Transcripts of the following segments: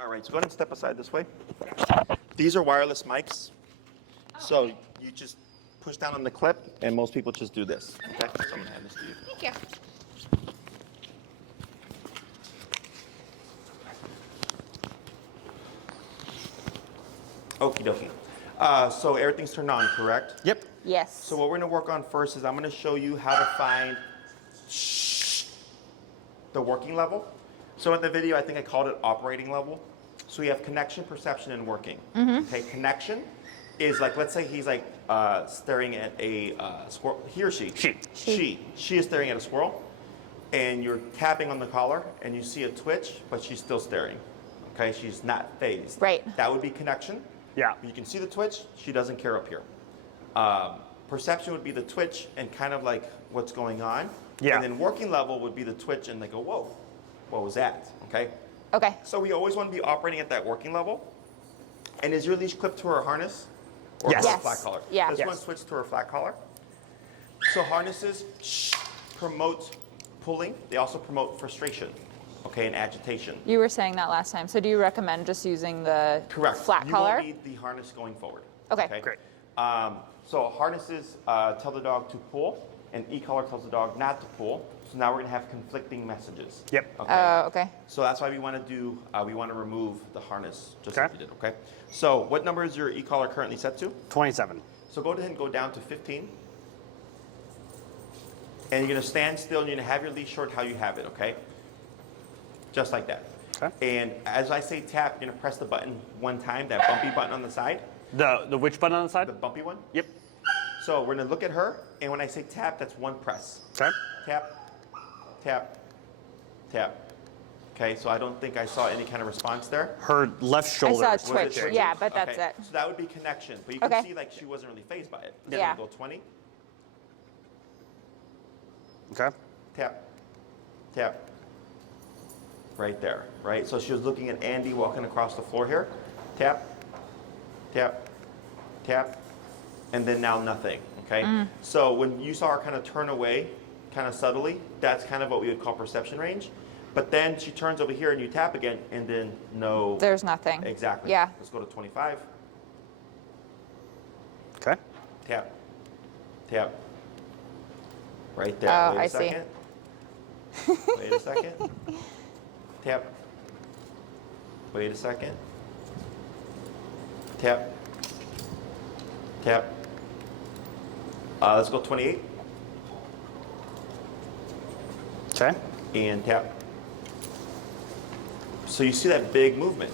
All right, so go ahead and step aside this way. These are wireless mics. So you just push down on the clip, and most people just do this. Okay, so I'm gonna hand this to you. Thank you. Okie dokie. So everything's turned on, correct? Yep. Yes. So what we're gonna work on first is I'm gonna show you how to find the working level. So in the video, I think I called it operating level. So we have connection, perception, and working. Okay, connection is like, let's say he's like staring at a squirrel. He or she? She is staring at a squirrel, and you're tapping on the collar, and you see a twitch, but she's still staring. Okay, she's not phased. Right. That would be connection. Yeah. You can see the twitch. She doesn't care up here. Perception would be the twitch and kind of like what's going on. Yeah. And then working level would be the twitch and they go, whoa, what was that? Okay. Okay. So we always want to be operating at that working level. And is your leash clipped to her harness? Or Yes. her Yes. flat collar? Yeah. This Yes. one switched to her flat collar. So harnesses promote pulling. They also promote frustration, okay, and agitation. You were saying that last time. So do you recommend just using the Correct. flat you collar? won't need the harness going forward. Okay. Great. So harnesses tell the dog to pull, and e-collar tells the dog not to pull. So now we're going to have conflicting messages. Yep. Okay. Okay. So that's why we want to do, we want to remove the harness, just Okay. like we did, okay? So what number is your e-collar currently set to? 27. So go ahead and go down to 15. And you're going to stand still and you're going to have your leash short how you have it, okay? Just like that. Okay. And as I say tap, you're going to press the button one time, that bumpy button on the side, The which button on the side? the bumpy one. Yep. So we're going to look at her, and when I say tap, that's one press. Okay. Tap, tap, tap. Okay, so I don't think I saw any kind of response there. Her left I shoulder. saw a is Was it twitch. twitching? Yeah, but that's Okay, it. So that would be connection, but you can Okay. see like she wasn't really phased by it. Then Yeah. we go 20, Okay. tap, tap. Right there, right? So she was looking at Andy walking across the floor here. Tap, tap, tap, and then now nothing, okay? So when you saw her kind of turn away, kind of subtly, that's kind of what we would call perception range. But then she turns over here and you tap again, and then no. There's nothing. Exactly. Yeah. Let's go to 25. Okay. Tap, tap. Right there. Oh, Wait a I see. second. Wait a second. Tap. Wait a second. Tap. Tap. Let's go 28. Okay. And tap. So you see that big movement,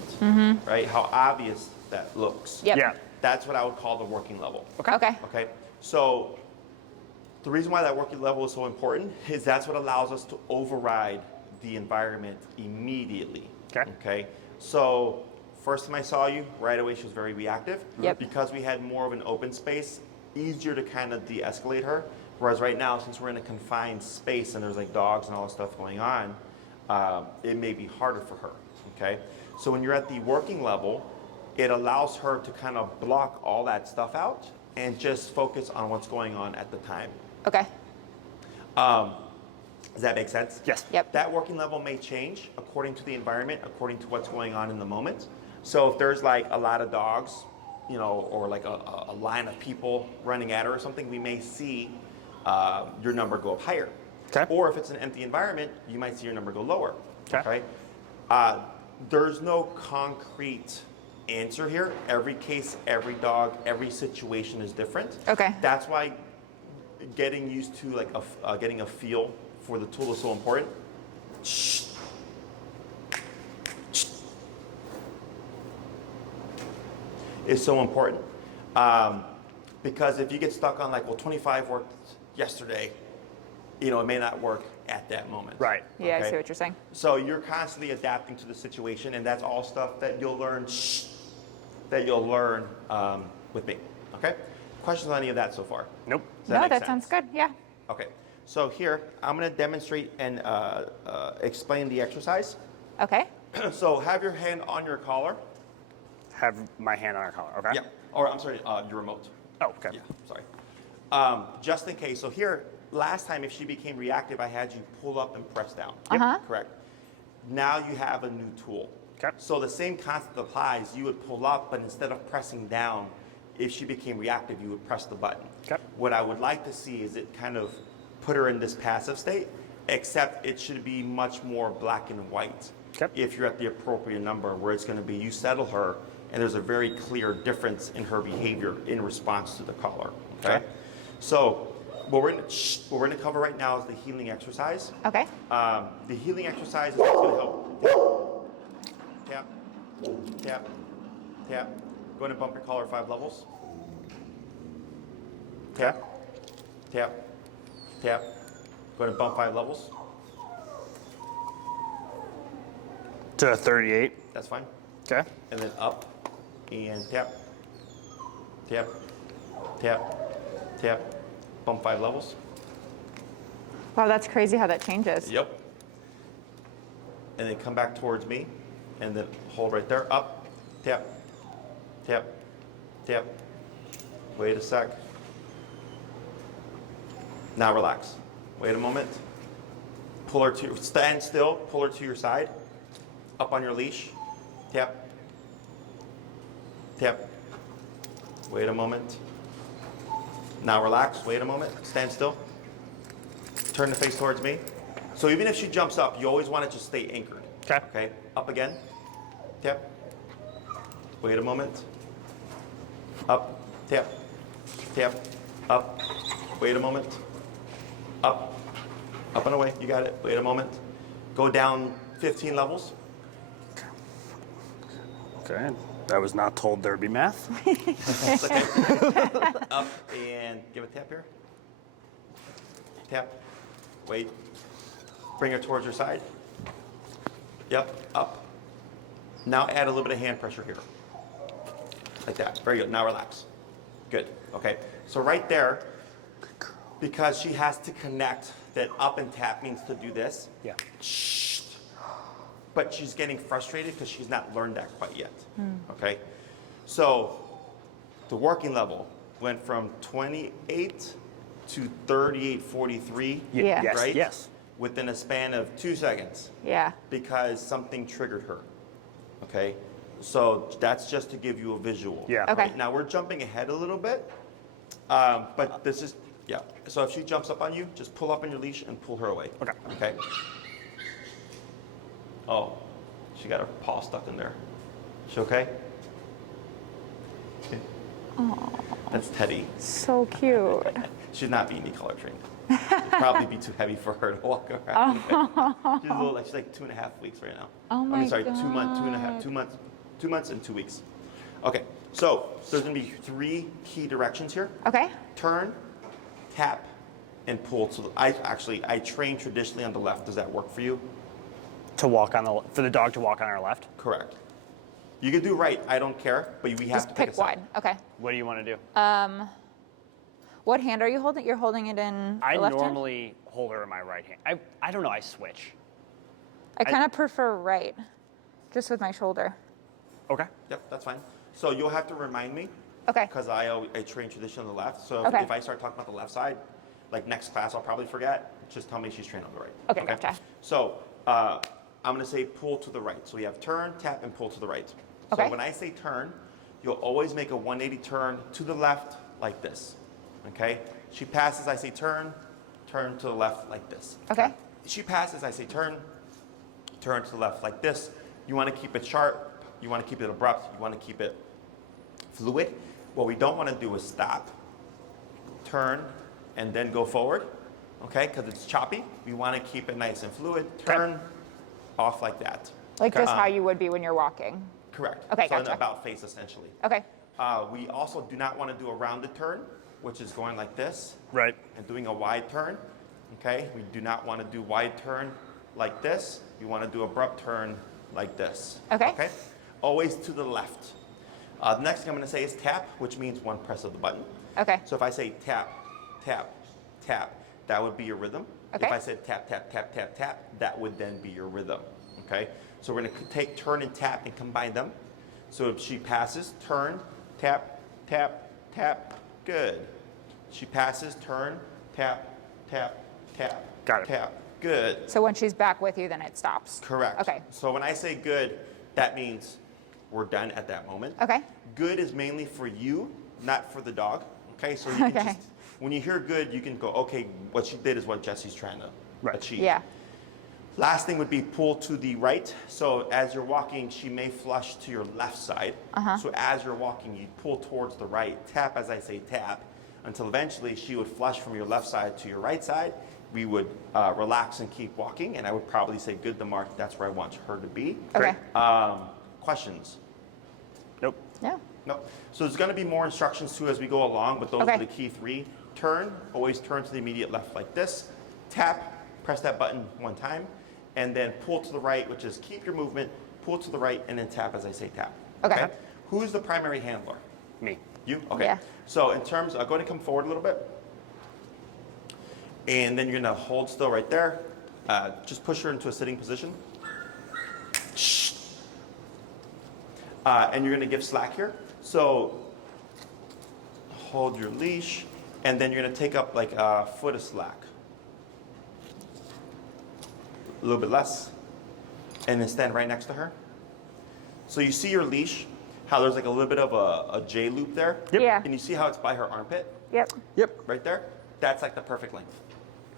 right? How obvious that looks. Yep. Yeah. That's what I would call the working level. Okay. Okay, so the reason why that working level is so important is that's what allows us to override the environment immediately. Okay. Okay, so first time I saw you, right away she was very reactive. Yep. Because we had more of an open space, easier to kind of de-escalate her. Whereas right now, since we're in a confined space and there's like dogs and all this stuff going on, it may be harder for her. Okay, so when you're at the working level, it allows her to kind of block all that stuff out and just focus on what's going on at the time. Okay. Does that make sense? Yes. Yep. That working level may change according to the environment, according to what's going on in the moment. So if there's like a lot of dogs, you know, or like a line of people running at her or something, we may see your number go up higher. Okay. Or if it's an empty environment, you might see your number go lower. Okay. There's no concrete answer here. Every case, every dog, every situation is different. Okay. That's why getting used to like getting a feel for the tool is so important. Is so important. Because if you get stuck on like, well, 25 worked yesterday, you know, it may not work at that moment. Right. Yeah, I Okay. see what you're saying. So you're constantly adapting to the situation, and that's all stuff that you'll learn. With me. Okay. Questions on any of that so far? Nope. Does No, make that sense? sounds good. Yeah. Okay. So here I'm going to demonstrate and explain the exercise. Okay. So have your hand on your collar. Have my hand on her collar. Okay. Yeah. Or I'm sorry, your remote. Oh, okay. Yeah. Sorry. Just in case. So here, last time if she became reactive, I had you pull up and press down. Uh-huh. Correct. Now you have a new tool. Okay. So the same concept applies. You would pull up, but instead of pressing down, if she became reactive, you would press the button. Okay. What I would like to see is it kind of put her in this passive state, except it should be much more black and white. Okay. If you're at the appropriate number, where it's going to be you settle her, and there's a very clear difference in her behavior in response to the collar. Okay. So what we're going to cover right now is the healing exercise. Okay. The healing exercise is what's going to help. Tap, tap, tap. Go ahead and bump your collar 5 levels. Tap, tap, tap. Go ahead and bump 5 levels. To 38. That's fine. Okay. And then up and tap, tap, tap, tap. Bump 5 levels. Wow, that's crazy how that changes. Yep. And then come back towards me, and then hold right there. Up, tap, tap, tap. Wait a sec. Now relax. Wait a moment. Pull her to, stand still, pull her to your side. Up on your leash. Tap, tap. Wait a moment. Now relax, wait a moment, stand still. Turn the face towards me. So even if she jumps up, you always want to just stay anchored. Okay. Okay, up again. Tap. Wait a moment. Up, tap, tap, up. Wait a moment. Up, up and away, you got it. Wait a moment. Go down 15 levels. Okay. I was not told there'd be math. It's okay. Up and give a tap here. Tap. Wait. Bring her towards your side. Yep. Up. Now add a little bit of hand pressure here. Like that. Very good. Now relax. Good. Okay. So right there, because she has to connect that up and tap means to do this. Yeah. But she's getting frustrated because she's not learned that quite yet. Okay? So the working level went from 28 to 38.43. Yeah. Yes. Right? Yes. Within a span of 2 seconds Yeah. because something triggered her. Okay? So that's just to give you a visual. Yeah. Okay. Now we're jumping ahead a little bit, but this is, yeah. So if she jumps up on you, just pull up on your leash and pull her away. Okay. Okay? Oh, she got her paw stuck in there. She okay? Okay. That's Teddy. So cute. She's not being collar trained. It'd probably be too heavy for her to walk around. She's a little, she's like 2.5 weeks right now. Oh my I mean, sorry, God. 2 months, 2.5, 2 months and 2 weeks. Okay, so there's gonna be 3 key directions here. Okay. Turn, tap, and pull. So I train traditionally on the left. Does that work for you? To walk on the for the dog to walk on our left. Correct. You can do right. I don't care, but we have Just to pick pick a side. wide. Okay. What do you want to do? What hand are you holding? You're holding it in the I left hand? normally hold her in my right hand. I don't know. I switch. I kind of prefer right, just with my shoulder. Okay. Yep, that's fine. So you'll have to remind me Okay. because I train tradition on the left. So Okay. if I start talking about the left side, like next class, I'll probably forget. Just tell me she's trained on the right. Okay, gotcha. So I'm going to say pull to the right. So we have turn, tap, and pull to the right. Okay. So when I say turn, you'll always make a 180 turn to the left like this. Okay? She passes, I say turn, turn to the left like this. Okay. She passes, I say turn, turn to the left like this. You want to keep it sharp, you want to keep it abrupt, you want to keep it fluid. What we don't want to do is stop, turn, and then go forward, okay? Because it's choppy. We want to keep it nice and fluid. Turn, off like that. Like just how you would be when you're walking. Correct. Okay, so an gotcha. about face essentially. Okay. We also do not want to do a rounded turn, which is going like this Right. and doing a wide turn. Okay, we do not want to do wide turn like this. We want to do abrupt turn like this. Okay. Okay, always to the left. The next thing I'm going to say is tap, which means one press of the button. Okay. So if I say tap, tap, tap, that would be your rhythm. Okay. If I said tap, tap, tap, tap, tap, that would then be your rhythm. Okay, so we're going to take turn and tap and combine them. So if she passes, turn, tap, tap, tap, good. She passes, turn, tap, tap, tap, Got it. tap, good. So when she's back with you, then it stops. Correct. Okay. So when I say good, that means we're done at that moment. Okay. Good is mainly for you, not for the dog. Okay, so you can Okay. just, when you hear good, you can go, okay, what she did is what Jesse's trying to achieve. Yeah. Last thing would be pull to the right. So as you're walking, she may flush to your left side. So as you're walking, you pull towards the right. Tap as I say tap, until eventually she would flush from your left side to your right side. We would relax and keep walking, and I would probably say good to Mark. That's where I want her to be. Okay. Questions? Nope. No. No. So there's going to be more instructions too as we go along, but those Okay. are the key 3. Turn, always turn to the immediate left like this. Tap, press that button 1 time, and then pull to the right, which is keep your movement, pull to the right, and then tap as I say tap. Okay. Who's the primary handler? Me. You? Okay. Yeah. So in terms, go ahead and come forward a little bit. And then you're going to hold still right there. Just push her into a sitting position. And you're going to give slack here. So hold your leash, and then you're going to take up like a foot of slack. A little bit less. And then stand right next to her. So you see your leash, how there's like a little bit of a J loop there? Yep. Yeah. And you see how it's by her armpit? Yep. Yep. Right there? That's like the perfect length.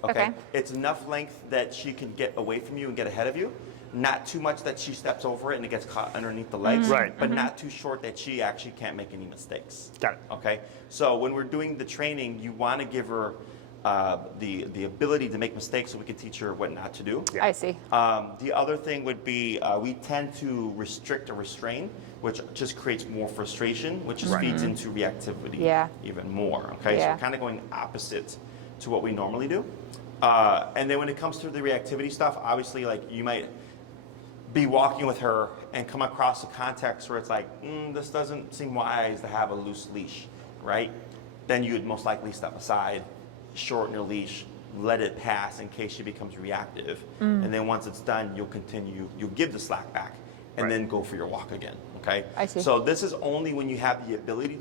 Okay. It's enough length that she can get away from you and get ahead of you. Not too much that she steps over it and it gets caught underneath the legs. Right. But not too short that she actually can't make any mistakes. Got it. Okay? So when we're doing the training, you want to give her the ability to make mistakes so we can teach her what not to do. Yeah. I see. The other thing would be we tend to restrict or restrain, which just creates more frustration, which just feeds into reactivity Yeah. even more. Okay, Yeah. so kind of going opposite to what we normally do. And then when it comes to the reactivity stuff, obviously, like you might be walking with her and come across a context where it's like, this doesn't seem wise to have a loose leash, right? Then you would most likely step aside, shorten your leash, let it pass in case she becomes reactive. And then once it's done, you'll continue, you'll give the slack back and Right. then go for your walk again, okay? I see. So this is only when you have the ability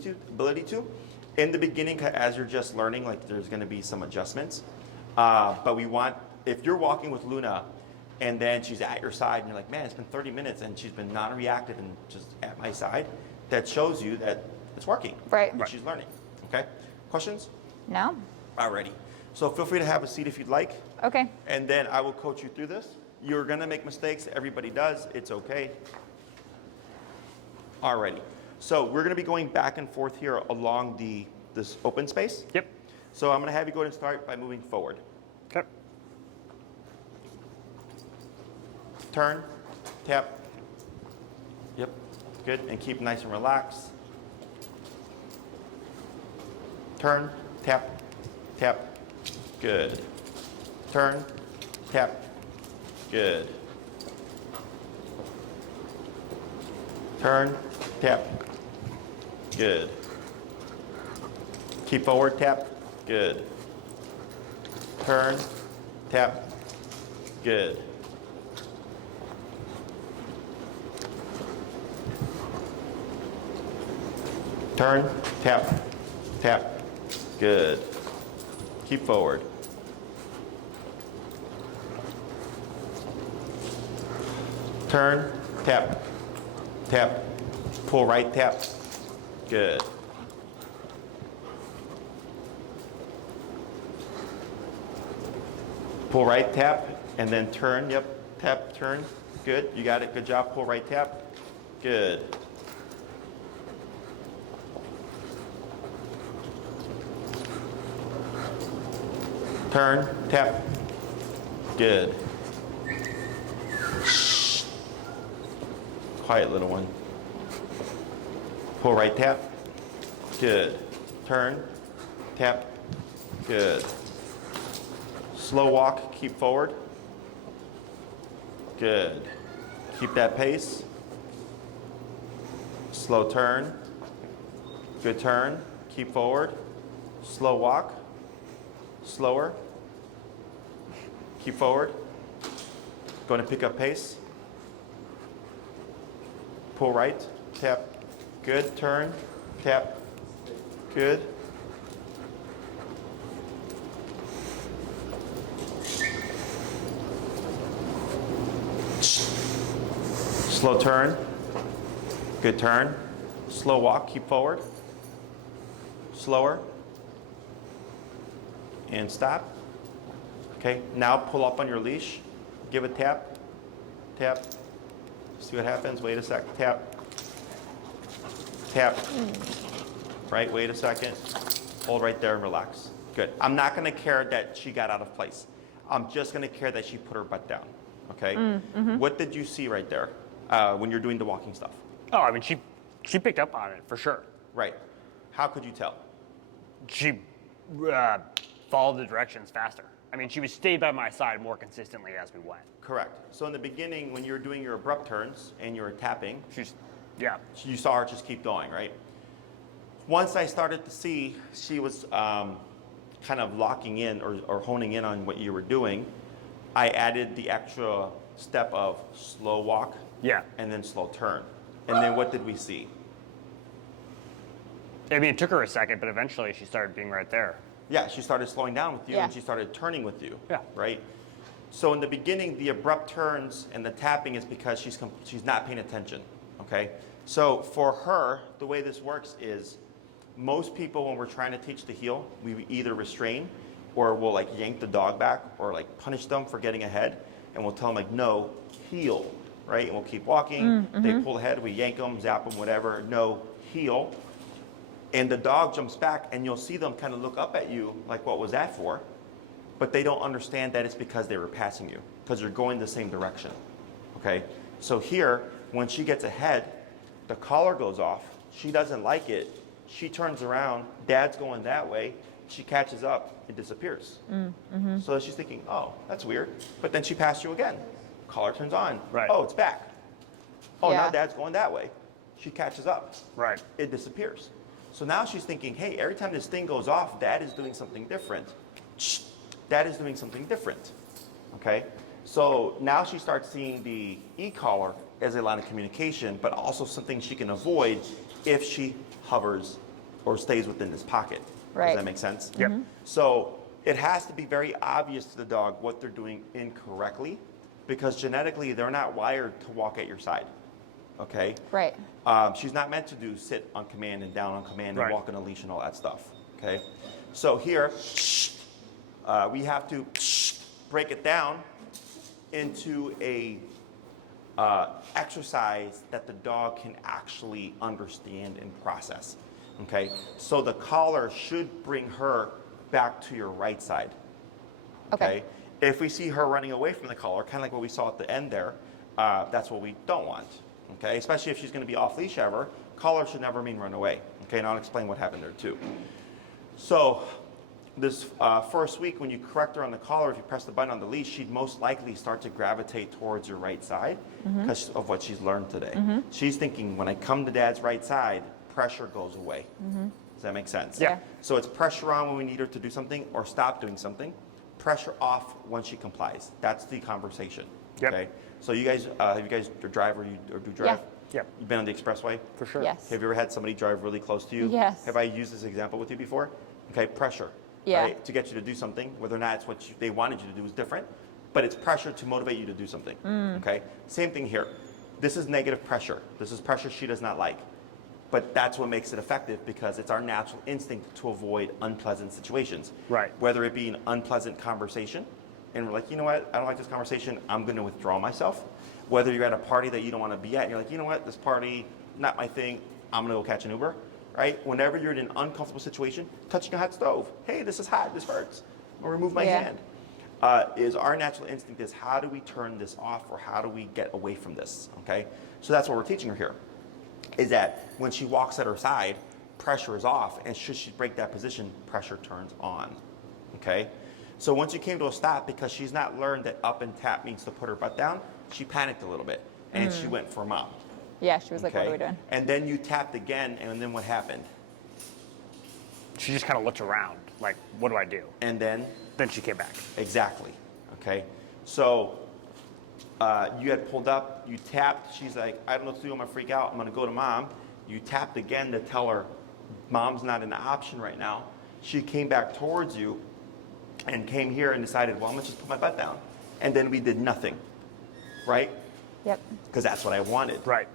to. In the beginning, as you're just learning, like there's gonna be some adjustments. But we want, if you're walking with Luna and then she's at your side and you're like, man, it's been 30 minutes and she's been non-reactive and just at my side, that shows you that it's working. Right. And she's learning, okay? Questions? No? Alrighty. So feel free to have a seat if you'd like, Okay. and then I will coach you through this. You're gonna make mistakes, everybody does, it's okay. Alrighty. So we're gonna be going back and forth here along this open space. Yep. So I'm gonna have you go ahead and start by moving forward. Okay. Turn, tap. Yep, good, and keep nice and relaxed. Turn, tap, tap, good. Turn, tap, good. Turn, tap, good. Keep forward, tap, good. Turn, tap, good. Turn, tap, tap, good. Keep forward. Turn, tap, tap, pull right, tap, good. Pull right, tap, and then turn, yep, tap, turn, good, you got it, good job, pull right, tap, good. Turn, tap, good. Shh. Quiet little one. Pull right, tap, good. Turn, tap, good. Slow walk, keep forward. Good. Keep that pace. Slow turn. Good turn. Keep forward. Slow walk. Slower. Keep forward. Going to pick up pace. Pull right. Tap. Good. Turn. Tap. Good. Slow turn. Good turn. Slow walk, keep forward. Slower. And stop. Okay, now pull up on your leash. Give a tap. Tap. See what happens. Wait a sec. Tap. Tap. Right, wait a second. Hold right there and relax. Good. I'm not going to care that she got out of place. I'm just going to care that she put her butt down. Okay? What did you see right there when you're doing the walking stuff? Oh, I mean, she picked up on it for sure. Right. How could you tell? She followed the directions faster. I mean, she stayed by my side more consistently as we went. Correct. So in the beginning, when you were doing your abrupt turns and you were tapping, Yeah. you saw her just keep going, right? Once I started to see she was kind of locking in or honing in on what you were doing, I added the extra step of slow walk Yeah. and then slow turn. And then what did we see? I mean, it took her a second, but eventually she started being right there. Yeah, she started slowing down with you Yeah. and she started turning with you. Yeah. Right? So in the beginning, the abrupt turns and the tapping is because she's not paying attention. Okay? So for her, the way this works is most people, when we're trying to teach the heel, we either restrain or we'll like yank the dog back or like punish them for getting ahead. And we'll tell them like, no, heel, right? And we'll keep walking. They pull ahead, we yank them, zap them, whatever. No, heel. And the dog jumps back and you'll see them kind of look up at you like, what was that for? But they don't understand that it's because they were passing you because you're going the same direction. Okay? So here, when she gets ahead, the collar goes off. She doesn't like it. She turns around. Dad's going that way. She catches up. It disappears. So she's thinking, oh, that's weird. But then she passed you again. Collar turns on. Right. Oh, it's back. Oh, now Yeah. Dad's going that way. She catches up. Right. It disappears. So now she's thinking, hey, every time this thing goes off, Dad is doing something different. Shh, Dad is doing something different. Okay? So now she starts seeing the e-collar as a line of communication, but also something she can avoid if she hovers or stays within this pocket. Right. Does that make sense? Yep. So it has to be very obvious to the dog what they're doing incorrectly because genetically they're not wired to walk at your side. Okay? Right. She's not meant to do sit on command and down on command Right. and walk on a leash and all that stuff. Okay? So here, we have to break it down into a exercise that the dog can actually understand and process. Okay? So the collar should bring her back to your right side. Okay. If we see her running away from the collar, kind of like what we saw at the end there, that's what we don't want. Okay? Especially if she's going to be off leash ever, collar should never mean run away. Okay? And I'll explain what happened there too. So this first week, when you correct her on the collar, if you press the button on the leash, she'd most likely start to gravitate towards your right side because of what she's learned today. She's thinking, when I come to Dad's right side, pressure goes away. Does that make sense? Yeah. So it's pressure on when we need her to do something or stop doing something. Pressure off when she complies. That's the conversation. Yep. Okay. So you guys, have you guys drive or do drive? Yep. You've been on the expressway? For sure. Yes. Have you ever had somebody drive really close to you? Yes. Have I used this example with you before? Okay, pressure. Yeah. Right? To get you to do something, whether or not it's what they wanted you to do is different, but it's pressure to motivate you to do something. Okay? Same thing here. This is negative pressure. This is pressure she does not like. But that's what makes it effective because it's our natural instinct to avoid unpleasant situations. Right. Whether it be an unpleasant conversation, and we're like, you know what, I don't like this conversation, I'm going to withdraw myself. Whether you're at a party that you don't want to be at, and you're like, you know what, this party, not my thing, I'm going to go catch an Uber. Right? Whenever you're in an uncomfortable situation, touching a hot stove, hey, this is hot, this hurts, or remove my hand. Is our natural instinct is how do we turn this off or how do we get away from this? Okay? So that's what we're teaching her here. Is that when she walks at her side, pressure is off, and should she break that position, pressure turns on. Okay? So once you came to a stop, because she's not learned that up and tap means to put her butt down, she panicked a little bit, and she went for mom. Yeah, she was like, what are we doing? And then you tapped again, and then what happened? She just kind of looked around, like, what do I do? And then? Then she came back. Exactly. Okay? So you had pulled up, you tapped, she's like, I don't know what to do, I'm going to freak out, I'm going to go to mom. You tapped again to tell her mom's not an option right now. She came back towards you and came here and decided, well, I'm going to just put my butt down. And then we did nothing. Right? Yep. because that's what I wanted. Right.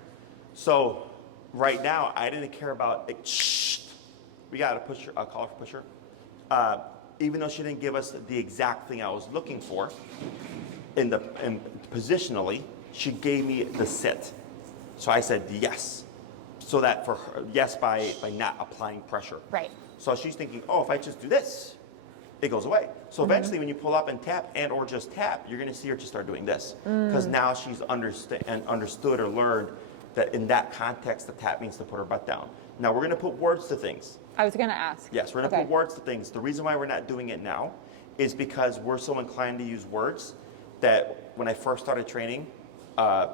So right now, I didn't care about, we got a pusher, a collar pusher. Even though she didn't give us the exact thing I was looking for, in positionally, she gave me the sit. So I said yes. So that for her, yes, by not applying pressure. Right. So she's thinking, oh, if I just do this, it goes away. So eventually when you pull up and tap and or just tap, you're gonna see her just start doing this. Because now she's understood or learned that in that context, the tap means to put her butt down. Now we're gonna put words to things. I was going to ask. Yes, we're gonna put words to things. The reason why we're not doing it now is because we're so inclined to use words that when I first started training,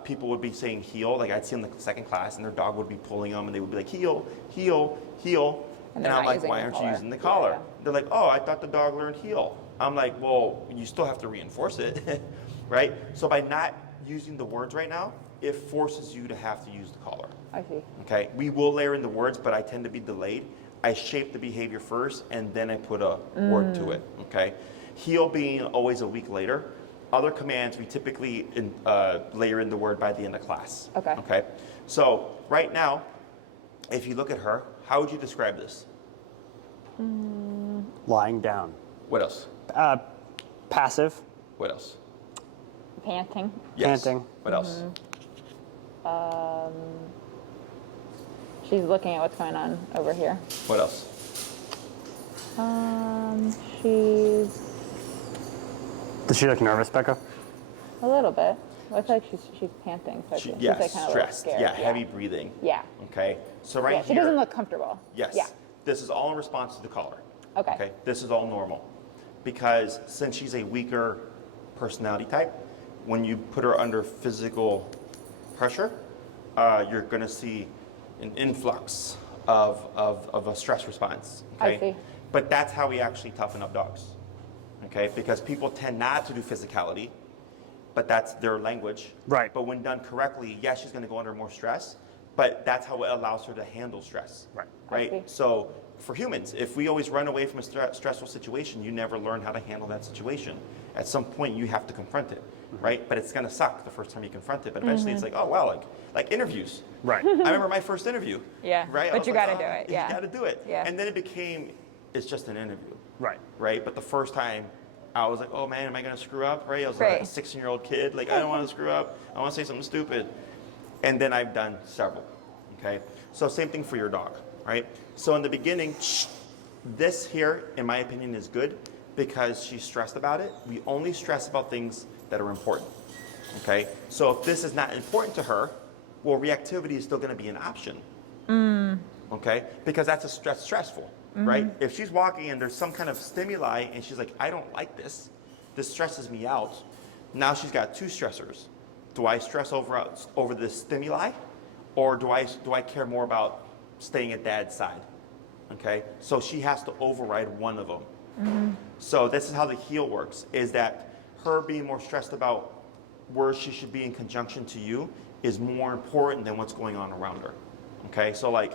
people would be saying heel, like I'd see them in the second class and their dog would be pulling them and they would be like heel, heel, heel. And I'm like, why aren't you using the collar? Yeah. They're like, oh, I thought the dog learned heel. I'm like, well, you still have to reinforce it, right? So by not using the words right now, it forces you to have to use the collar. I see. Okay, we will layer in the words, but I tend to be delayed. I shape the behavior first and then I put a word to it, okay? Heel being always a week later. Other commands, we typically layer in the word by the end of class. Okay. Okay, so right now, if you look at her, how would you describe this? Lying down. What else? Passive. What else? Panting. Yes. Panting. What else? She's looking at what's going on over here. What else? She's Does she look nervous, Becca? a little bit. I feel like she's panting. So she's Yes, like kind of stressed. scared. Yeah, heavy breathing. Yeah. Okay, so right Yeah, she here. doesn't look comfortable. Yes. Yeah. This is all in response to the collar. Okay. Okay. This is all normal. Because since she's a weaker personality type, when you put her under physical pressure, you're going to see an influx of a stress response. Okay? I see. But that's how we actually toughen up dogs. Okay? Because people tend not to do physicality, but that's their language. Right. But when done correctly, yes, she's going to go under more stress, but that's how it allows her to handle stress. Right. Right? I see. So for humans, if we always run away from a stressful situation, you never learn how to handle that situation. At some point, you have to confront it, right? But it's going to suck the first time you confront it. But eventually, it's like, oh, wow, like interviews. Right. I remember my first interview. Yeah, Right? I but was you like, gotta do it, yeah. You got to do it. Yeah. And then it became, it's just an interview. Right. Right? But the first time, I was like, oh man, am I going to screw up? Right? I was Right. like a 16-year-old kid. Like, I don't want to screw up. I want to say something stupid. And then I've done several. Okay? So same thing for your dog, right? So in the beginning, this here, in my opinion, is good because she's stressed about it. We only stress about things that are important. Okay? So if this is not important to her, well, reactivity is still going to be an option. Okay? Because that's stressful, right? If she's walking and there's some kind of stimuli and she's like, I don't like this, this stresses me out. Now she's got two stressors. Do I stress over the stimuli, or do I care more about staying at dad's side? Okay? So she has to override one of them. So this is how the heel works, is that her being more stressed about where she should be in conjunction to you is more important than what's going on around her. Okay? So like,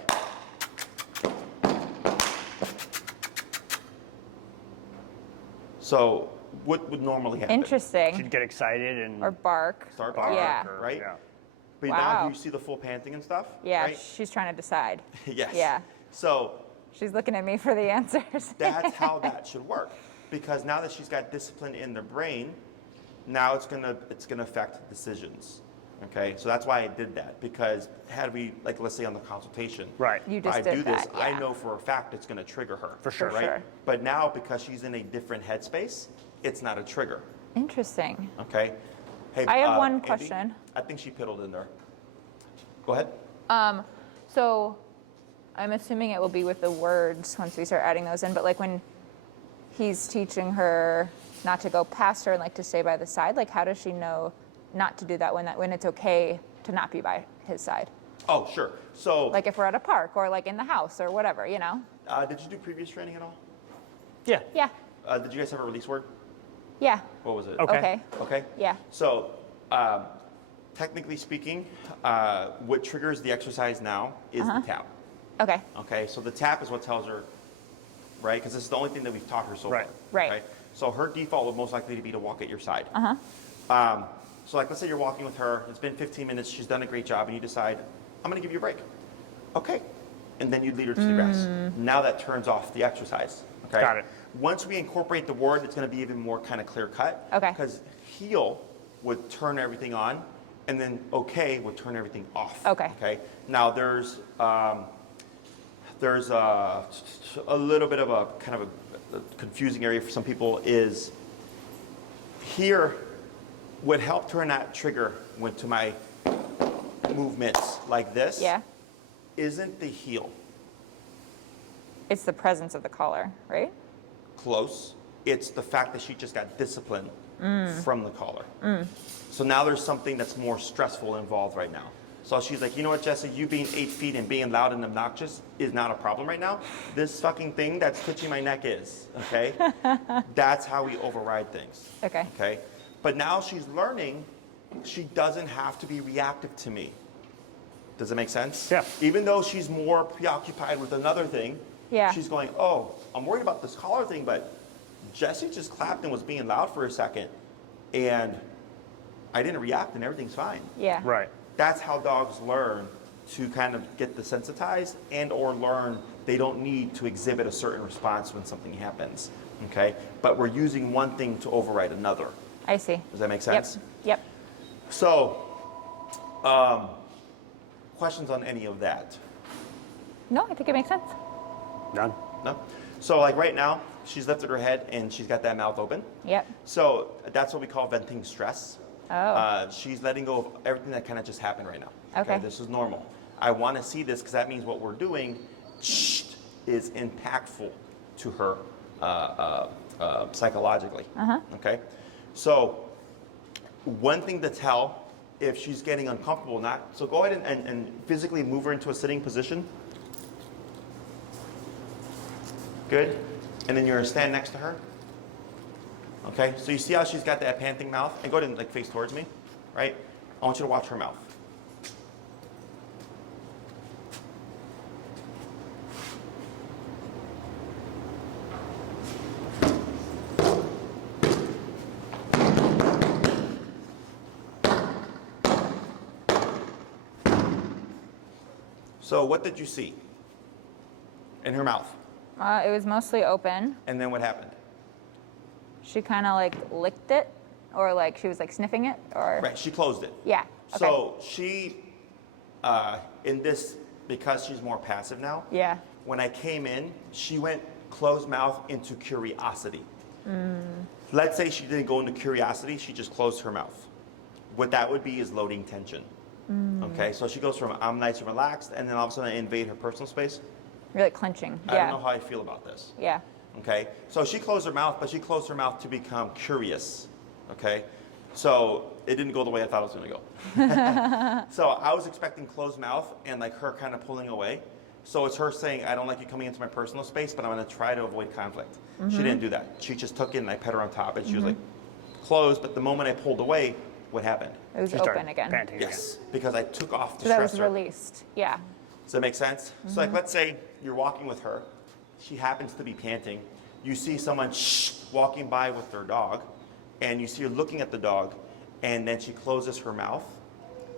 so what would normally happen? Interesting. She'd get excited and Or bark. Start bark, Yeah. or- right? Yeah. But Wow. now do you see the full panting and stuff? Yeah, Right? she's trying to decide. Yes. Yeah. So She's looking at me for the answers. that's how that should work. Because now that she's got discipline in the brain, now it's gonna affect decisions. Okay, so that's why I did that, because had we, like, let's say on the consultation, Right. You if just I did do this, that, I yeah. know for a fact it's gonna trigger her. For sure. Right? sure. But now, because she's in a different headspace, it's not a trigger. Interesting. Okay. Hey, I have one Andy, question. I think she piddled in there. Go ahead. So I'm assuming it will be with the words once we start adding those in, but like when he's teaching her not to go past her and like to stay by the side, like how does she know not to do that when it's okay to not be by his side? Oh, sure. So, Like if we're at a park or like in the house or whatever, you know? did you do previous training at all? Yeah. Yeah. Did you guys have a release word? Yeah. What was it? Okay. Okay. Okay. Yeah. So, technically speaking, what triggers the exercise now is the tap. Okay. Okay. So the tap is what tells her, right? Because this is the only thing that we've taught her so Right. far. Right. So her default would most likely to be to walk at your side. So like, let's say you're walking with her, it's been 15 minutes, she's done a great job, and you decide, I'm gonna give you a break. Okay. And then you lead her to the grass. Now that turns off the exercise. Okay. Got it. Once we incorporate the word, it's gonna be even more kind of clear cut. Okay. Because heel would turn everything on, and then okay would turn everything off. Okay. Okay. Now there's a little bit of a kind of a confusing area for some people is here what helped her not trigger went to my movements like this. Yeah. Isn't the heel. It's the presence of the collar, right? Close. It's the fact that she just got discipline from the collar. So now there's something that's more stressful involved right now. So she's like, you know what, Jesse, you being 8 feet and being loud and obnoxious is not a problem right now. This fucking thing that's twitching my neck is, okay? That's how we override things. Okay. Okay? But now she's learning she doesn't have to be reactive to me. Does it make sense? Yeah. Even though she's more preoccupied with another thing, Yeah. she's going, oh, I'm worried about this collar thing, but Jesse just clapped and was being loud for a second, and I didn't react, and everything's fine. Yeah. Right. That's how dogs learn to kind of get desensitized and or learn they don't need to exhibit a certain response when something happens, okay? But we're using one thing to override another. I see. Does that make sense? Yep. So, questions on any of that? No, I think it makes sense. Done. No? So like right now, she's lifted her head and she's got that mouth open. Yep. So that's what we call venting stress. Oh. She's letting go of everything that kind of just happened right now. Okay. This is normal. I want to see this because that means what we're doing is impactful to her psychologically. Okay. So one thing to tell if she's getting uncomfortable, so go ahead and physically move her into a sitting position. Good. And then you're going to stand next to her. Okay, so you see how she's got that panting mouth? And go ahead and like face towards me, right? I want you to watch her mouth. So what did you see in her mouth? It was mostly open. And then what happened? She kind of like licked it, or like she was like sniffing it, or Right, she closed it. yeah. Okay. So she, in this, because she's more passive now, yeah. when I came in, she went closed mouth into curiosity. Let's say she didn't go into curiosity, she just closed her mouth. What that would be is loading tension. Okay, so she goes from I'm nice and relaxed, and then all of a sudden I invade her personal space. You're like clenching. I Yeah. don't know how I feel about this. Yeah. Okay, so she closed her mouth, but she closed her mouth to become curious. Okay, so it didn't go the way I thought it was going to go. So I was expecting closed mouth and like her kind of pulling away. So it's her saying, I don't like you coming into my personal space, but I'm going to try to avoid conflict. She didn't do that. She just took it and I pet her on top, and she was like closed. But the moment I pulled away, what happened? It was She started open again. panting Yes, because I took off the So that was stressor. released. Yeah. Does that make sense? So like, let's say you're walking with her. She happens to be panting. You see someone walking by with their dog, and you see her looking at the dog, and then she closes her mouth.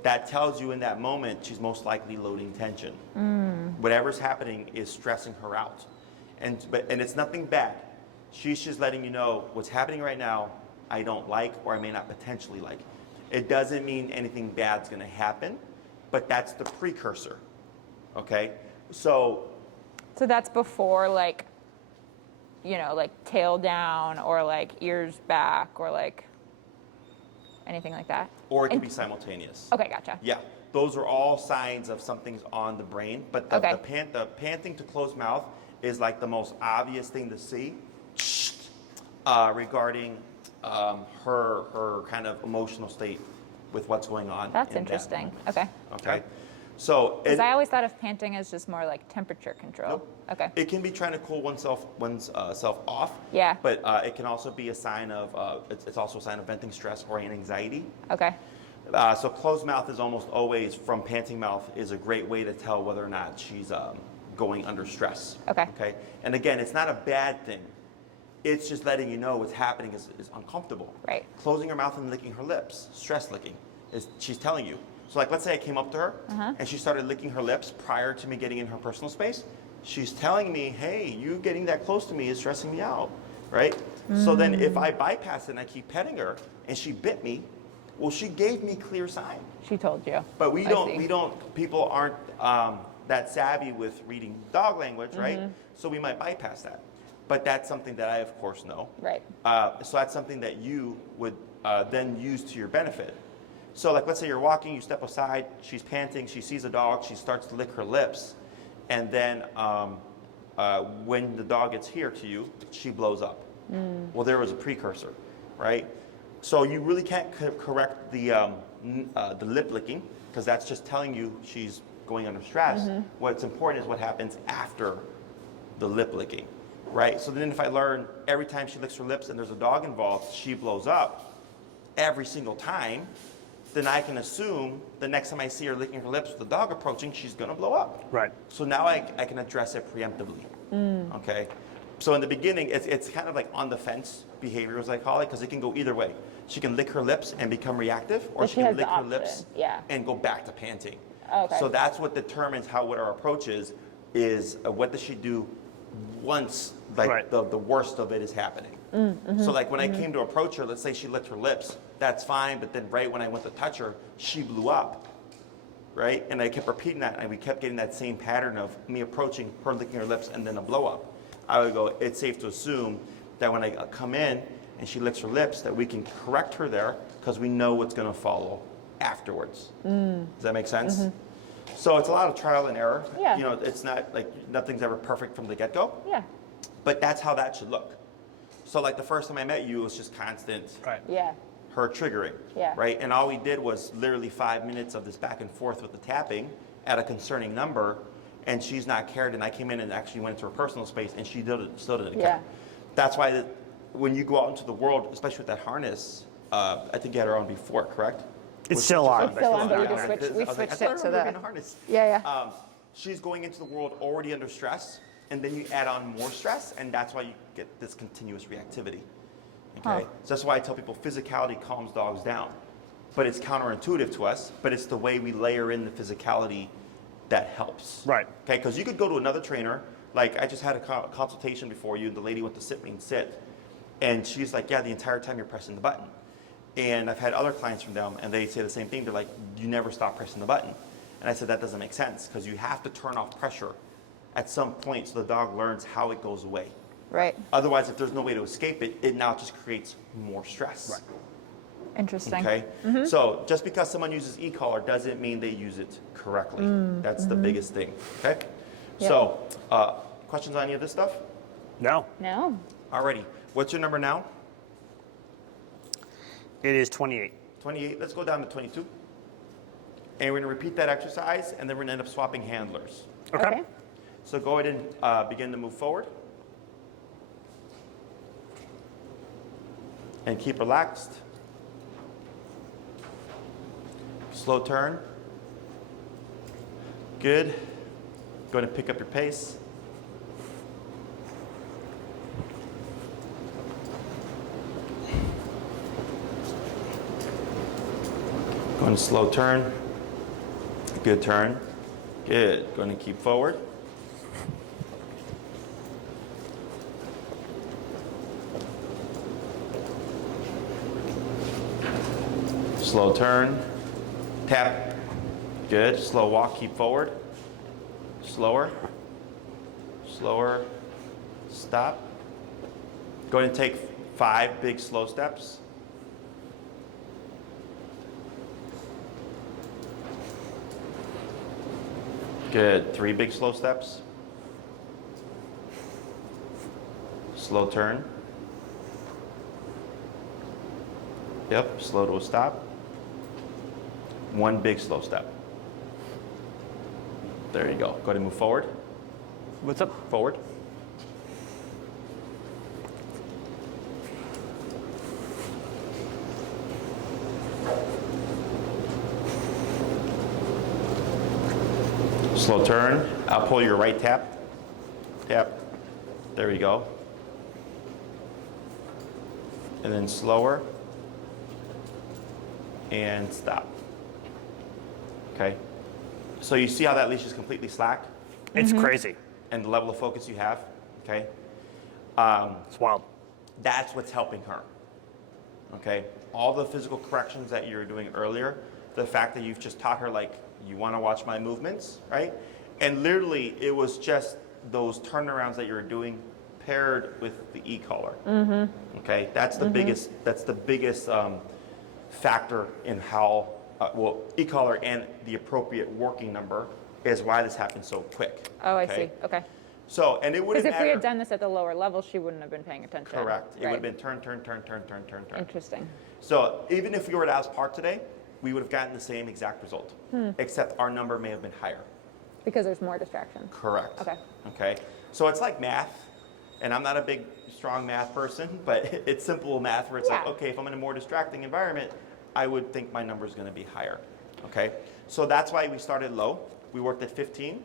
That tells you in that moment she's most likely loading tension. Whatever's happening is stressing her out. And it's nothing bad. She's just letting you know what's happening right now I don't like, or I may not potentially like. It doesn't mean anything bad's going to happen, but that's the precursor. Okay? So that's before like, you know, like tail down or like ears back or like anything like that. or it could And- be simultaneous. Okay, gotcha. Yeah, those are all signs of something's on the brain. But the, Okay. the panting to closed mouth is like the most obvious thing to see regarding her kind of emotional state with what's going on. That's in that interesting. moment. Okay. Okay. So Because I always thought of panting as just more like temperature control. Nope. Okay. it can be trying to cool oneself off. Yeah. But it can also be a sign of it's also a sign of venting stress or anxiety. Okay. So closed mouth is almost always, from panting mouth, is a great way to tell whether or not she's going under stress. Okay. Okay. And again, it's not a bad thing. It's just letting you know what's happening is uncomfortable. Right. Closing her mouth and licking her lips, stress licking, is she's telling you. So like, let's say I came up to her and she started licking her lips prior to me getting in her personal space. She's telling me, hey, you getting that close to me is stressing me out, right? So then if I bypass it and I keep petting her and she bit me, well, she gave me clear sign. She told you. But we I don't, see. people aren't that savvy with reading dog language, right? So we might bypass that. But that's something that I, of course, know. Right. So that's something that you would then use to your benefit. So like, let's say you're walking, you step aside, she's panting, she sees a dog, she starts to lick her lips. And then when the dog gets here to you, she blows up. Well, there was a precursor, right? So you really can't correct the lip licking, because that's just telling you she's going under stress. What's important is what happens after the lip licking, right? So then if I learn every time she licks her lips and there's a dog involved, she blows up every single time, then I can assume the next time I see her licking her lips with the dog approaching, she's gonna blow up. Right. So now I can address it preemptively, okay? So in the beginning, it's kind of like on the fence behavior, as I call it, because it can go either way. She can lick her lips and become reactive, or But she she can has the lick her option, lips yeah. and go back to panting. Okay. So that's what determines what our approach is what does she do once Right. the worst of it is happening. So like when I came to approach her, let's say she licked her lips, that's fine, but then right when I went to touch her, she blew up, right? And I kept repeating that, and we kept getting that same pattern of me approaching her, licking her lips, and then a blow up. I would go, it's safe to assume that when I come in and she licks her lips, that we can correct her there, because we know what's gonna follow afterwards. Does that make sense? So it's a lot of trial and error. Yeah. You know, it's not like nothing's ever perfect from the get-go, Yeah. but that's how that should look. So like the first time I met you, it was just constant Right. Yeah. her triggering, Yeah. right? And all we did was literally 5 minutes of this back and forth with the tapping at a concerning number, and she's not cared, and I came in and actually went into her personal space, and she still didn't Yeah. care. That's why when you go out into the world, especially with that harness, I think you had her on before, correct? It's still on. It's still on, but we Okay. just switched- I we was like, switched I thought it I to remember the- being a harness. Yeah. She's going into the world already under stress, and then you add on more stress, and that's why you get this continuous reactivity. Okay? Huh. So that's why I tell people physicality calms dogs down. But it's counterintuitive to us, but it's the way we layer in the physicality that helps. Right. Okay, because you could go to another trainer, like I just had a consultation before you, and the lady went to sit me and sit, and she's like, yeah, the entire time you're pressing the button. And I've had other clients from them, and they say the same thing. They're like, you never stop pressing the button. And I said, that doesn't make sense, because you have to turn off pressure at some point so the dog learns how it goes away. Right. Otherwise, if there's no way to escape it, it now just creates more stress. Right. Interesting. Okay? So just because someone uses e-collar doesn't mean they use it correctly. That's the biggest thing. Okay? Yep. So, questions on any of this stuff? No. No. Alrighty. What's your number now? It is 28. 28. Let's go down to 22. And we're going to repeat that exercise, and then we're going to end up swapping handlers. Okay. So go ahead and begin to move forward. And keep relaxed. Slow turn. Good. Go ahead and pick up your pace. Go ahead and slow turn. Good turn. Good. Going to keep forward. Slow turn. Tap. Good. Slow walk. Keep forward. Slower. Slower. Stop. Go ahead and take 5 big slow steps. Good. 3 big slow steps. Slow turn. Yep, slow to a stop. 1 big slow step. There you go. Go ahead and move forward. What's up? Forward. Slow turn. I'll pull your right tap. Tap. There we go. and then slower, and stop. Okay? So you see how that leash is completely slack, It's crazy. and the level of focus you have, okay? It's wild. That's what's helping her, okay? All the physical corrections that you were doing earlier, the fact that you've just taught her, like, you want to watch my movements, right? And literally, it was just those turnarounds that you were doing paired with the e-collar. Okay, that's the biggest. That's the biggest factor in how e-collar and the appropriate working number is why this happened so quick. Oh, I okay? see. Okay. So, and it wouldn't Because if matter. we had done this at the lower level, she wouldn't have been paying attention. Correct. It Right. would have been turn, turn, turn, turn, turn, turn, turn. Interesting. So even if we were at Alice Park today, we would have gotten the same exact result, except our number may have been higher. Because there's more distraction. Correct. Okay. Okay. So it's like math, and I'm not a big, strong math person, but it's simple math where it's like, Yeah. okay, if I'm in a more distracting environment, I would think my number is going to be higher. Okay. So that's why we started low. We worked at 15,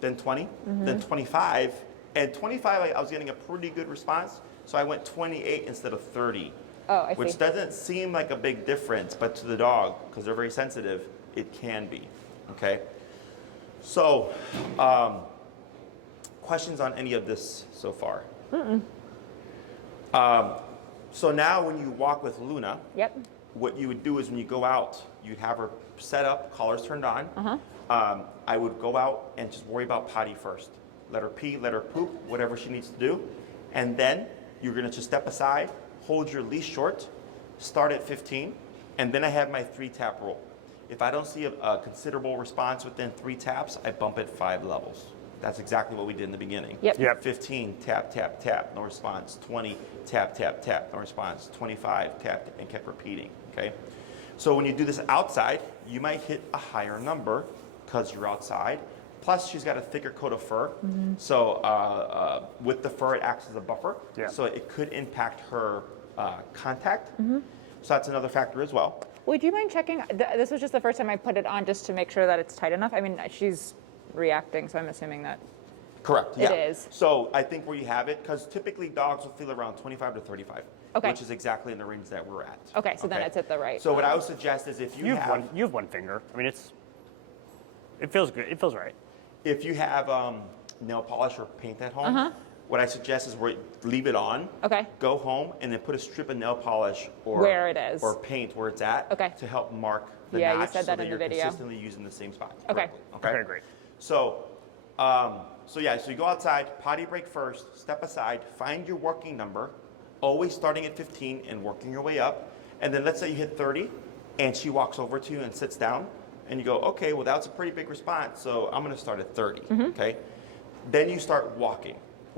then 20, then 25, and 25 I was getting a pretty good response, so I went 28 instead of 30. Oh, I Which see. doesn't seem like a big difference, but to the dog, because they're very sensitive, it can be. Okay. So, questions on any of this so far? So now when you walk with Luna, Yep. what you would do is when you go out, you'd have her set up, collars turned on. I would go out and just worry about potty first. Let her pee, let her poop, whatever she needs to do. And then you're going to just step aside, hold your leash short, start at 15, and then I have my 3-tap rule. If I don't see a considerable response within 3 taps, I bump it 5 levels. That's exactly what we did in the beginning. Yep. 15, tap, tap, tap, no response. 20, tap, tap, tap, no response. 25, tap, and kept repeating, okay? So when you do this outside, you might hit a higher number because you're outside. Plus, she's got a thicker coat of fur. So with the fur, it acts as a buffer. Yeah. So it could impact her contact. So that's another factor as well. Would you mind checking? This was just the first time I put it on just to make sure that it's tight enough. I mean, she's reacting, so I'm assuming that. Correct. It Yeah. is. So I think where you have it, because typically dogs will feel around 25 to 35, Okay. which is exactly in the range that we're at. Okay, so then it's at the right. So what I would suggest is if You have one finger. I mean, it feels good. It feels right. if you have nail polish or paint at home, what I suggest is leave it on. Okay. Go home and then put a strip of nail polish or Where it is. or paint where it's at. Okay. To help mark the Yeah, you notch said that so in the you're video. consistently using the same spot. Okay. correctly, Okay, great. So, so you go outside, potty break first, step aside, find your working number, always starting at 15 and working your way up. And then let's say you hit 30 and she walks over to you and sits down and you go, okay, well, that's a pretty big response, so I'm going to start at 30, okay? Then you start walking.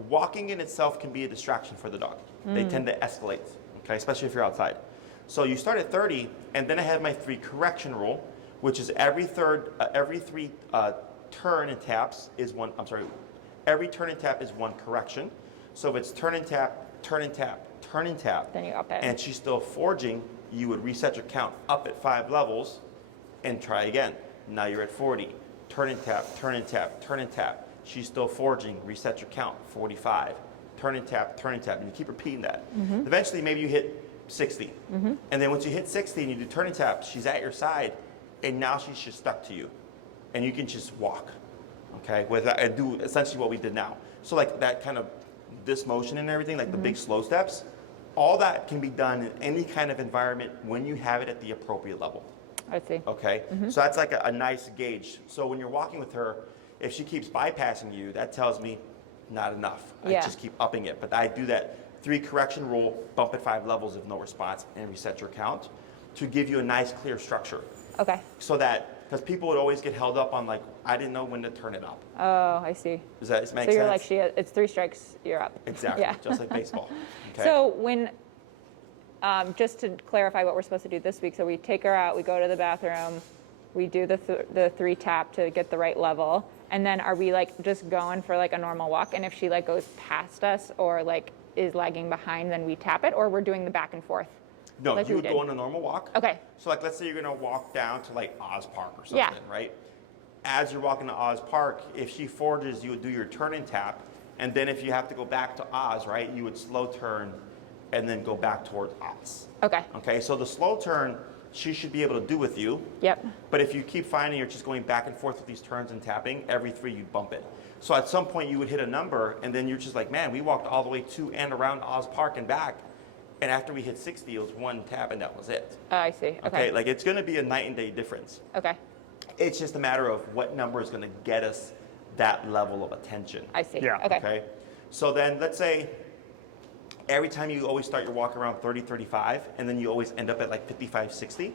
Walking in itself can be a distraction for the dog. They tend to escalate, okay, especially if you're outside. So you start at 30, and then I have my 3 correction rule, which is every 3 turn and taps is one, every turn and tap is 1 correction. So if it's turn and tap, turn and tap, turn and tap, Then you up it. and she's still forging, you would reset your count up at 5 levels and try again. Now you're at 40. Turn and tap, turn and tap, turn and tap. She's still forging, reset your count, 45. Turn and tap, and you keep repeating that. Eventually, maybe you hit 60. And then once you hit 60 and you do turn and tap, she's at your side, and now she's just stuck to you. And you can just walk, okay? And do essentially what we did now. So like that kind of, this motion and everything, like the big slow steps, all that can be done in any kind of environment when you have it at the appropriate level. I see. Okay, so that's like a nice gauge. So when you're walking with her, if she keeps bypassing you, that tells me not enough. Yeah. I just keep upping it. But I do that 3 correction rule, bump at 5 levels if no response, and reset your count to give you a nice clear structure. Okay. So that, because people would always get held up on like, I didn't know when to turn it up. Oh, I see. Does that make So you're sense? like, it's 3 strikes, you're up. Exactly, Yeah. just like baseball. Okay. So when, just to clarify what we're supposed to do this week, so we take her out, we go to the bathroom, we do the 3 tap to get the right level, and then are we like just going for like a normal walk? And if she like goes past us or like is lagging behind, then we tap it, or we're doing the back and forth? No, like you we would did? go on a normal walk. Okay. So like, let's say you're gonna walk down to like Oz Park or something, Yeah. right? As you're walking to Oz Park, if she forges, you would do your turn and tap, and then if you have to go back to Oz, right, you would slow turn and then go back towards Oz. Okay. Okay, so the slow turn, she should be able to do with you. Yep. But if you keep finding you're just going back and forth with these turns and tapping, every 3 you'd bump it. So at some point you would hit a number, and then you're just like, man, we walked all the way to and around Oz Park and back. And after we hit 60, it was 1 tap and that was it. Oh, I see. Okay. Okay, like it's gonna be a night and day difference. Okay. It's just a matter of what number is gonna get us that level of attention. I see. Yeah. Okay. Okay, so then let's say every time you always start your walk around 30, 35, and then you always end up at like 55, 60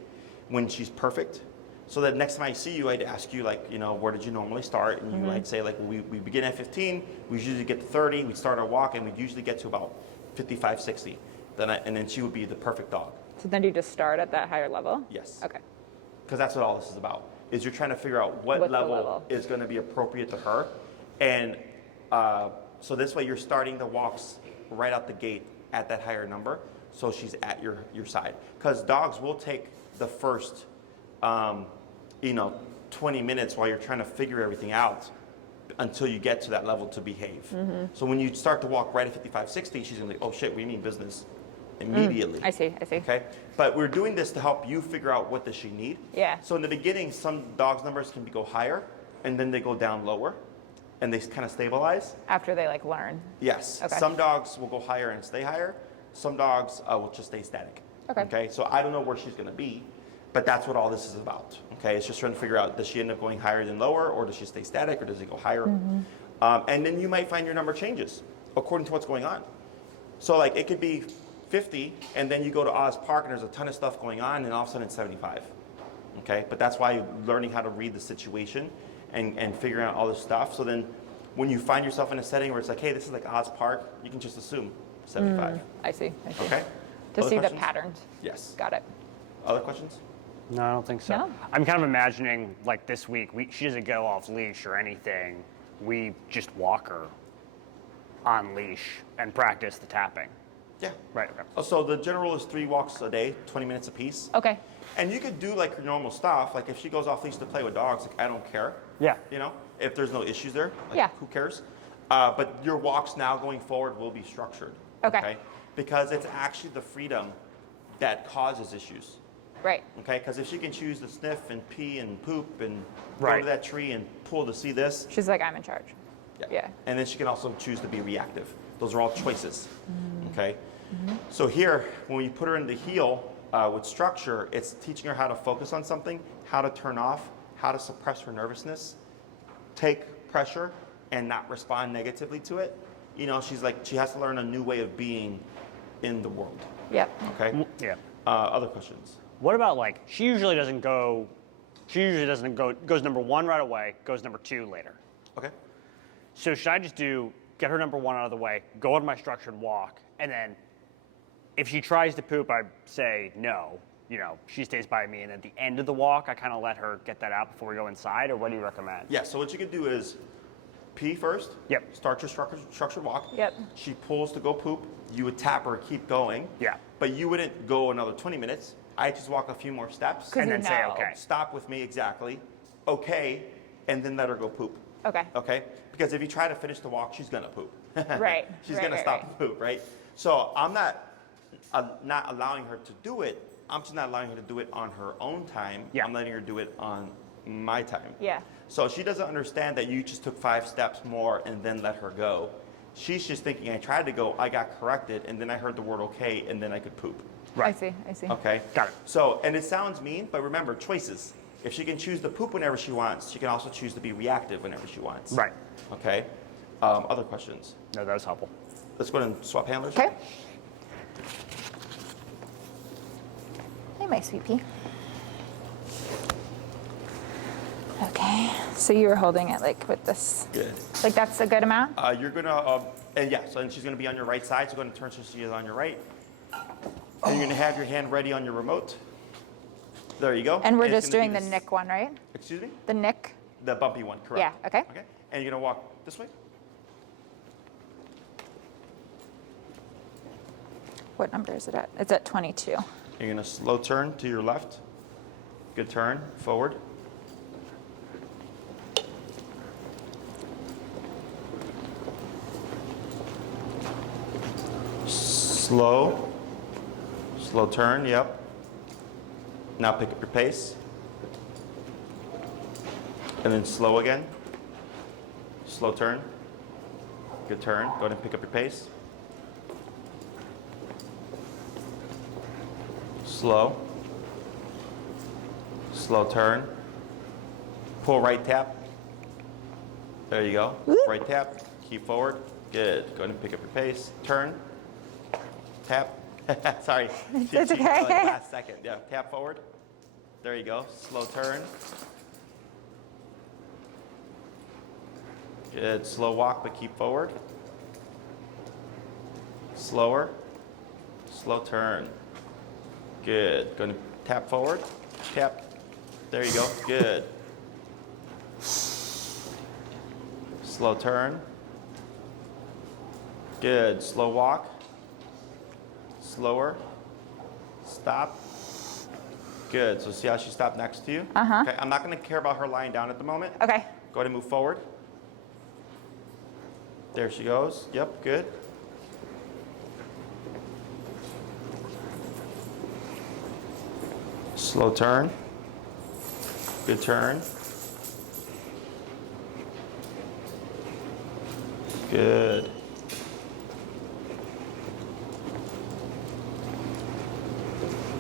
when she's perfect. So that next time I see you, I'd ask you like, you know, where did you normally start? And you might say like, well, we begin at 15, we usually get to 30, we start our walk, and we'd usually get to about 55, 60. And then she would be the perfect dog. So then do you just start at that higher level? Yes. Okay. Because that's what all this is about, is you're trying to figure out what What's the level level? is going to be appropriate to her. And so this way you're starting the walks right out the gate at that higher number, so she's at your side. Because dogs will take the first, 20 minutes while you're trying to figure everything out until you get to that level to behave. So when you start to walk right at 55, 60, she's going to be like, oh shit, we mean business immediately. I see. Okay, but we're doing this to help you figure out what does she need. Yeah. So in the beginning, some dogs' numbers can go higher, and then they go down lower, and they kind of stabilize. After they like learn. Yes. Okay. Some dogs will go higher and stay higher. Some dogs will just stay static. Okay. Okay. So I don't know where she's going to be, but that's what all this is about. Okay. It's just trying to figure out, does she end up going higher than lower, or does she stay static, or does it go higher? And then you might find your number changes according to what's going on. So like it could be 50, and then you go to Oz Park and there's a ton of stuff going on, and all of a sudden it's 75. Okay, but that's why learning how to read the situation and figuring out all this stuff. So then when you find yourself in a setting where it's like, hey, this is like Oz Park, you can just assume 75. I see. Okay? To Other see questions? the patterns. Yes. Got it. Other questions? No, I don't think so. No? I'm kind of imagining like this week, she doesn't go off leash or anything. We just walk her on leash and practice the tapping. Yeah. Right. Okay. So the general rule is 3 walks a day, 20 minutes apiece. Okay. And you could do like your normal stuff. Like if she goes off leash to play with dogs, like I don't care. Yeah. You know, if there's no issues there, like, Yeah. who cares? But your walks now going forward will be structured. Okay. Because it's actually the freedom that causes issues. Right. Okay, because if she can choose to sniff and pee and poop and go Right. to that tree and pull to see this, She's like, I'm in charge. Yeah. And then she can also choose to be reactive. Those are all choices. Okay. So here, when we put her in the heel with structure, it's teaching her how to focus on something, how to turn off, how to suppress her nervousness, take pressure, and not respond negatively to it. You know, she's like, she has to learn a new way of being in the world. Yep. Okay. Yeah. Other questions? What about like, she usually doesn't go, goes number 1 right away, goes number 2 later. Okay. So should I just get her number 1 out of the way, go on my structured walk, and then if she tries to poop, I say no. You know, she stays by me, and at the end of the walk, I kind of let her get that out before we go inside, or what do you recommend? Yeah, so what you could do is pee first. Yep. Start your structured walk. Yep. She pulls to go poop. You would tap her, keep going. Yeah. But you wouldn't go another 20 minutes. I just walk a few more steps. 'Cause And then you say know. okay. Stop with me, exactly. Okay, and then let her go poop. Okay. Okay? Because if you try to finish the walk, she's gonna poop. Right. She's Right, gonna right, stop right. to poop, right? So I'm not allowing her to do it. I'm just not allowing her to do it on her own time. Yeah. I'm letting her do it on my time. Yeah. So she doesn't understand that you just took 5 steps more and then let her go. She's just thinking, I tried to go, I got corrected, and then I heard the word okay, and then I could poop. Right. I see. Okay? Got it. So, and it sounds mean, but remember, choices. If she can choose to poop whenever she wants, she can also choose to be reactive whenever she wants. Right. Okay? Other questions? No, that was helpful. Let's go ahead and swap handlers. Okay. Hey, my sweet pea. Okay. So you were holding it like with this. Good. Like that's a good amount? You're gonna, and yeah, so then she's gonna be on your right side, so go ahead and turn so she is on your right. And you're gonna have your hand ready on your remote. There you go. And we're it's just gonna doing be the this- nick one, right? Excuse me? The nick? The bumpy one, correct. Yeah, okay. Okay, and you're gonna walk this way. What number is it at? It's at 22. You're gonna slow turn to your left. Good turn, forward. Slow. Slow turn, yep. Now pick up your pace. And then slow again. Slow turn. Good turn. Go ahead and pick up your pace. Slow. Slow turn. Pull right tap. There you go. Right tap. Keep forward. Good. Go ahead and pick up your pace. Turn. Tap. Sorry. It's okay. Like last second. Yeah. Tap forward. There you go. Slow turn. Good. Slow walk, but keep forward. Slower. Slow turn. Good. Going to tap forward. Tap. There you go. Good. Slow turn. Good. Slow walk. Slower. Stop. Good. So see how she stopped next to you? Uh-huh. Okay. I'm not going to care about her lying down at the moment. Okay. Go ahead and move forward. There she goes. Yep. Good. Slow turn. Good turn. Good.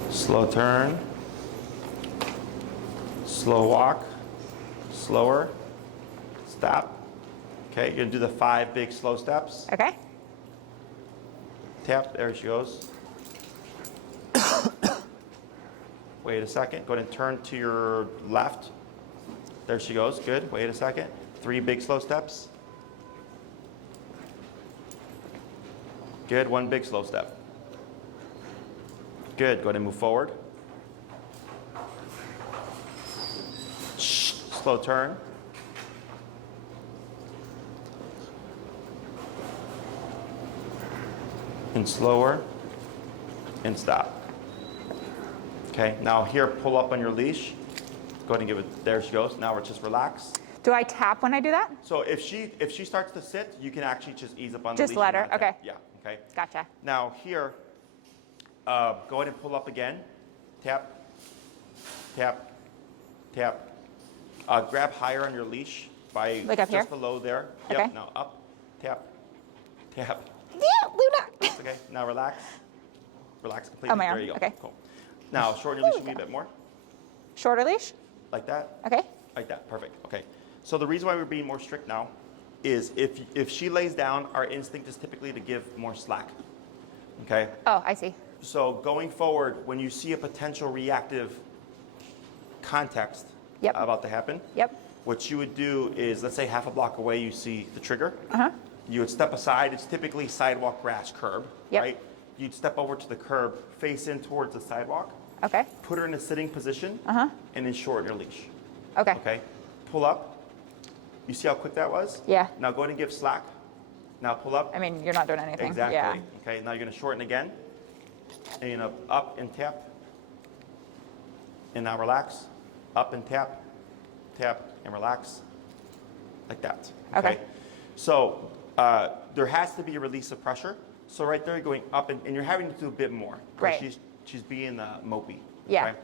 Slow turn. Slow walk. Slower. Stop. Okay, you're gonna do the 5 big slow steps. Okay. Tap, there she goes. Wait a second, go ahead and turn to your left. There she goes, good, wait a second. 3 big slow steps. Good, 1 big slow step. Good, go ahead and move forward. Slow turn. And slower, and stop. Okay, now here, pull up on your leash. Go ahead and give it, there she goes. Now we're just relax. Do I tap when I do that? So if she starts to sit, you can actually just ease up on the Just leash. let her, and not okay. tap. Yeah, okay. Gotcha. Now here, go ahead and pull up again. Tap, tap, tap. Grab higher on your leash by Like up just here? below there. Okay. Yep, now up, tap, tap. Yeah, Luna. It's okay, now relax. Relax completely. Oh, my there arm, you go, okay. cool. Now shorten your leash a wee bit more. Shorter leash? Like that. Okay. Like that, perfect, okay. So the reason why we're being more strict now is if she lays down, our instinct is typically to give more slack, okay? Oh, I see. So going forward, when you see a potential reactive context Yep. about to happen, Yep. what you would do is, let's say half a block away, you see the trigger. Uh-huh. You would step aside, it's typically sidewalk, grass, curb, Yep. right? You'd step over to the curb, face in towards the sidewalk, Okay. put her in a sitting position, Uh-huh. and then shorten your leash. Okay. Okay, pull up. You see how quick that was? Yeah. Now go ahead and give slack. Now pull up. I mean, you're not doing anything. Exactly. Yeah. Okay, now you're gonna shorten again. And you're gonna up and tap. And now relax. Up and tap, tap, and relax. Like that. Okay. So there has to be a release of pressure. So right there, you're going up and you're having to do a bit more. Right. She's being mopey. Yeah. Okay?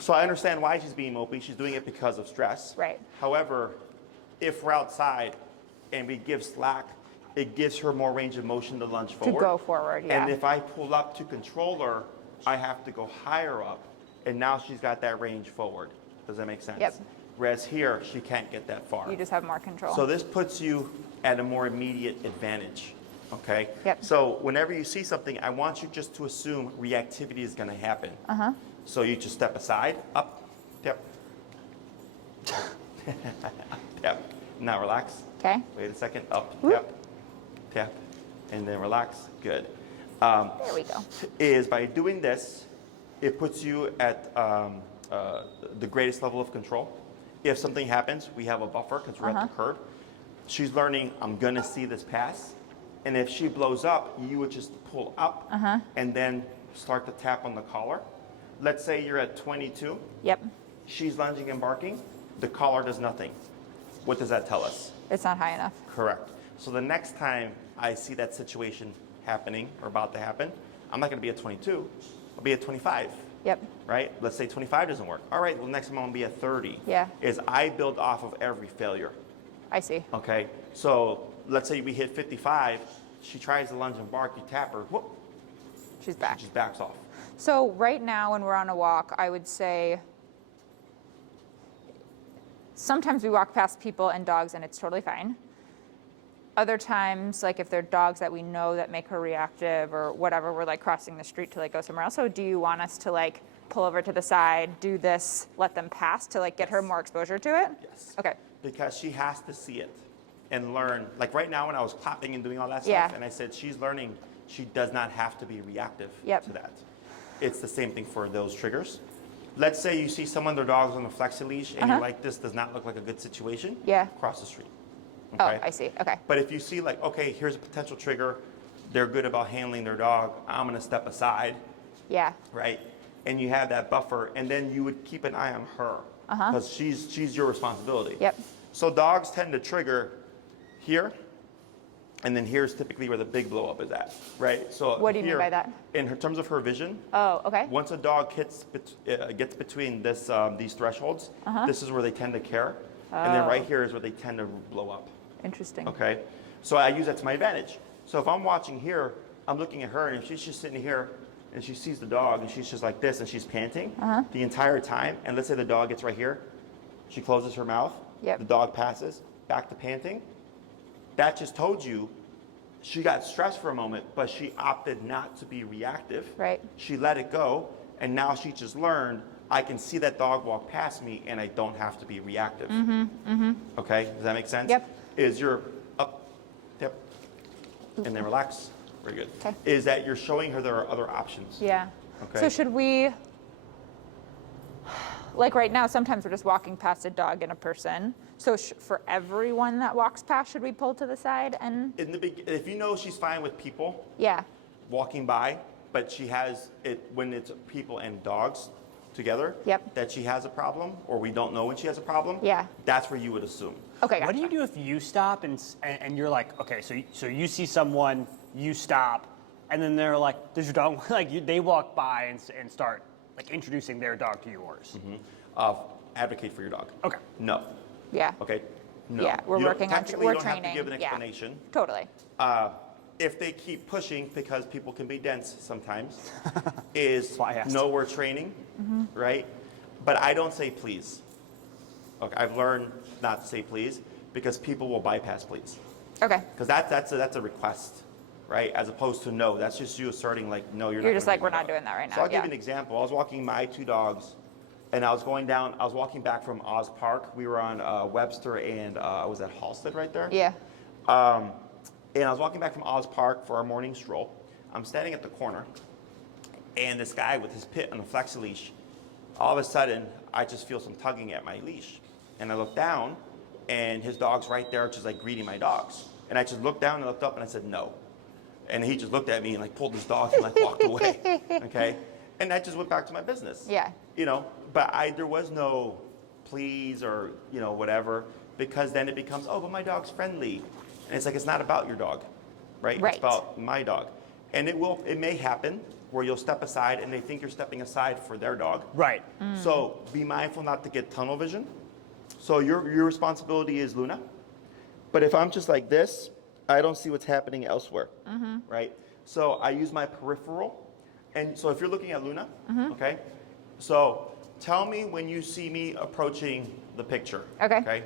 So I understand why she's being mopey. She's doing it because of stress. Right. However, if we're outside and we give slack, it gives her more range of motion to lunge To forward. go forward, yeah. And if I pull up to control her, I have to go higher up. And now she's got that range forward. Does that make sense? Yep. Whereas here, she can't get that far. You just have more control. So this puts you at a more immediate advantage. Okay? Yep. So whenever you see something, I want you just to assume reactivity is going to happen. Uh-huh. So you just step aside, up, tap, tap. Now relax. Okay. Wait a second, up, Whoop. tap, tap, and then relax. Good. There we go. Is by doing this, it puts you at the greatest level of control. If something happens, we have a buffer because we're at the curb. She's learning, I'm going to see this pass. And if she blows up, you would just pull up and then start to tap on the collar. Let's say you're at 22. Yep. She's lunging and barking. The collar does nothing. What does that tell us? It's not high enough. Correct. So the next time I see that situation happening or about to happen, I'm not going to be at 22. I'll be at 25. Yep. Right? Let's say 25 doesn't work. All right, well, next time I'm going to be at 30. Yeah. Is I build off of every failure. I see. Okay? So let's say we hit 55. She tries to lunge and bark. You tap her. Whoop. She's back. She just backs off. So right now when we're on a walk, I would say sometimes we walk past people and dogs and it's totally fine. Other times, like if they're dogs that we know that make her reactive or whatever, we're like crossing the street to like go somewhere else. So do you want us to like pull over to the side, do this, let them pass to like get her more exposure to it? Yes. Okay. Because she has to see it and learn. Like right now when I was clapping and doing all that Yeah. stuff, and I said she's learning, she does not have to be reactive Yep. to that. It's the same thing for those triggers. Let's say you see someone, their dog's on a flexi leash, and you're like, this does not look like a good situation. Yeah. Cross the street. Oh, Okay? I see. Okay. But if you see like, okay, here's a potential trigger, they're good about handling their dog, I'm gonna step aside, Yeah. right? And you have that buffer, and then you would keep an eye on her, because she's your responsibility. Yep. So dogs tend to trigger here, and then here's typically where the big blow up is at, right? So What do you mean here, by that? In terms of her vision, Oh, okay. once a dog gets between these thresholds, this is where they tend to care, and then right here is where they tend to blow up. Interesting. Okay, so I use that to my advantage. So if I'm watching here, I'm looking at her, and if she's just sitting here and she sees the dog and she's just like this and she's panting the entire time, and let's say the dog gets right here, she closes her mouth, Yep. the dog passes, back to panting, that just told you she got stressed for a moment, but she opted not to be reactive. Right. She let it go, and now she just learned, I can see that dog walk past me and I don't have to be reactive. Okay, does that make sense? Yep. Is you're up, tip, and then relax. Very good. Okay. Is that you're showing her there are other options. Yeah. Okay. So should we, like right now, sometimes we're just walking past a dog and a person. So for everyone that walks past, should we pull to the side and? If you know she's fine with people Yeah. walking by, but she has it when it's people and dogs together, Yep. that she has a problem, or we don't know when she has a problem, Yeah. that's where you would assume. Okay. What do Gotcha. you do if you stop and you're like, okay, so you see someone, you stop, and then they're like, there's your dog, they walk by and start like introducing their dog to yours. Advocate for your dog. Okay. No. Yeah. Okay. No. Yeah, we're You don't- working on- technically we're you don't have training, to give an yeah. explanation. Totally. If they keep pushing, because people can be dense sometimes, is why I asked. no, we're training, right? But I don't say please. Okay, I've learned not to say please because people will bypass please. Okay. Because that's a request, right? As opposed to no, that's just you asserting like no, you're not. You're just gonna like, do we're my not dog. doing that right So now, I'll give yeah. you an example. I was walking my two dogs, and I was walking back from Oz Park. We were on Webster and I was at Halstead right there. Yeah. And I was walking back from Oz Park for our morning stroll. I'm standing at the corner, and this guy with his pit on a flexi leash, all of a sudden, I just feel some tugging at my leash. And I look down, and his dog's right there, just like greeting my dogs. And I just looked down and looked up, and I said, no. And he just looked at me and like pulled his dog and like walked away, okay? And I just went back to my business. Yeah. You know, but there was no please or, whatever, because then it becomes, oh, but my dog's friendly. And it's like, it's not about your dog, right? Right. It's about my dog. And it may happen where you'll step aside and they think you're stepping aside for their dog. Right. So be mindful not to get tunnel vision. So your responsibility is Luna. But if I'm just like this, I don't see what's happening elsewhere, right? So I use my peripheral. And so if you're looking at Luna, okay? So tell me when you see me approaching the picture. Okay.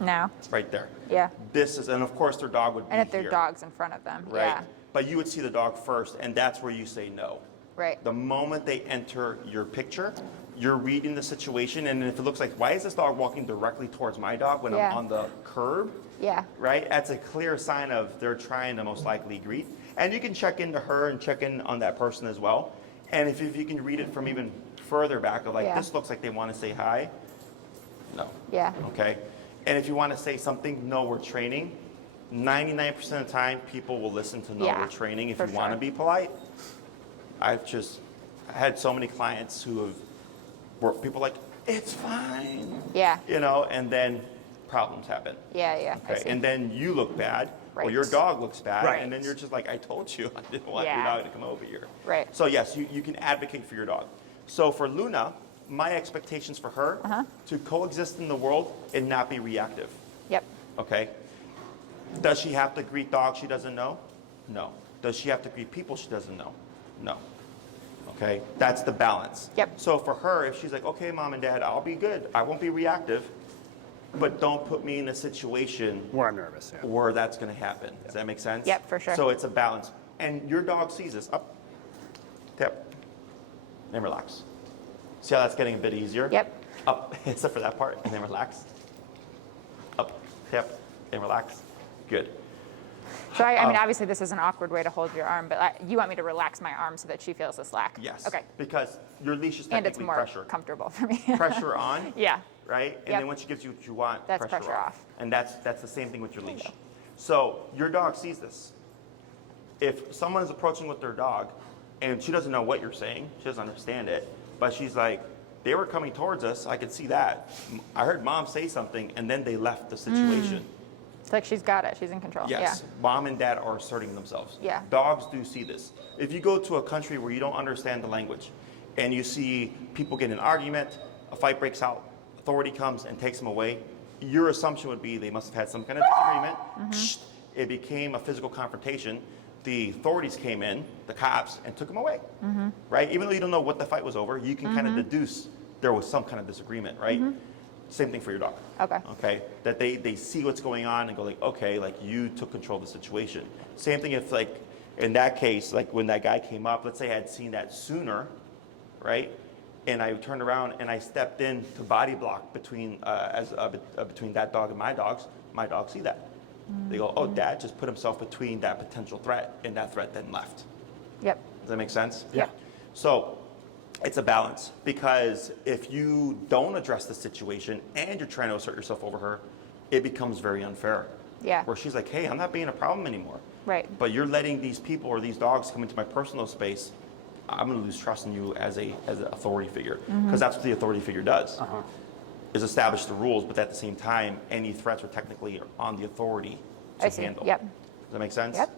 Now. Right there. Yeah. This is, and of course their dog would be And if their here, dog's in front of them. right? Yeah. But you would see the dog first, and that's where you say no. Right. The moment they enter your picture, you're reading the situation, and if it looks like, why is this dog walking directly towards my dog when Yeah. I'm on the curb? Yeah. Right? That's a clear sign of they're trying to most likely greet. And you can check into her and check in on that person as well. And if you can read it from even further back of like, Yeah. this looks like they want to say hi. No. Yeah. Okay? And if you want to say something, no, we're training. 99% of the time, people will listen to no, Yeah, we're training. If for you want to sure. be polite, I had so many clients were people like, it's fine. Yeah. And then problems happen. Yeah. Yeah. I Okay, see. and then you look bad Well, Right. your dog looks bad, Right. and then you're just like, I told you I didn't want your Yeah. dog to come over here. Right. So yes, you can advocate for your dog. So for Luna, my expectations for her to coexist in the world and not be reactive. Yep. Okay. Does she have to greet dogs she doesn't know? No. Does she have to greet people she doesn't know? No. Okay. That's the balance. Yep. So for her, if she's like, okay, mom and dad, I'll be good. I won't be reactive, but don't put me in a situation Where I'm nervous. Yeah. where that's going to happen. Does that make sense? Yep, for sure. So it's a balance. And your dog sees this. Up, tap, and relax. See how that's getting a bit easier? Yep. Up, except for that part, and then relax. Up, tap, and relax. Good. So I mean, obviously this is an awkward way to hold your arm, but you want me to relax my arm so that she feels the slack. Yes. Okay. Because your leash is And it's technically more pressure. comfortable for me. Pressure on, Yeah. right? And Yep. then when she gives you what you want, That's pressure off. And that's the same thing with your leash. So your dog sees this. If someone is approaching with their dog and she doesn't know what you're saying, she doesn't understand it, but she's like, they were coming towards us, I could see that. I heard mom say something and then they left the situation. It's like she's got it. She's in control. Yes, mom and dad are asserting themselves. Yeah. Dogs do see this. If you go to a country where you don't understand the language and you see people get in an argument, a fight breaks out, authority comes and takes them away, your assumption would be they must have had some kind of disagreement. It became a physical confrontation. The authorities came in, the cops, and took them away. Right? Even though you don't know what the fight was over, you can kind of deduce there was some kind of disagreement, right? Same thing for your dog. Okay. Okay. That they see what's going on and go like, okay, like you took control of the situation. Same thing if like in that case, like when that guy came up, let's say I had seen that sooner, right? And I turned around and I stepped in to body block between between that dog and my dogs see that. They go, oh, dad just put himself between that potential threat, and that threat then left. Yep. Does that make sense? Yeah. So it's a balance, because if you don't address the situation and you're trying to assert yourself over her, it becomes very unfair. Yeah. Where she's like, hey, I'm not being a problem anymore. Right. But you're letting these people or these dogs come into my personal space. I'm going to lose trust in you as an authority figure, because that's what the authority figure does, is establish the rules, but at the same time, any threats are technically on the authority to I see. handle. Yep. Does that make sense? Yep.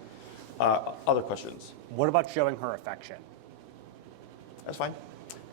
Other questions? What about showing her affection? That's fine.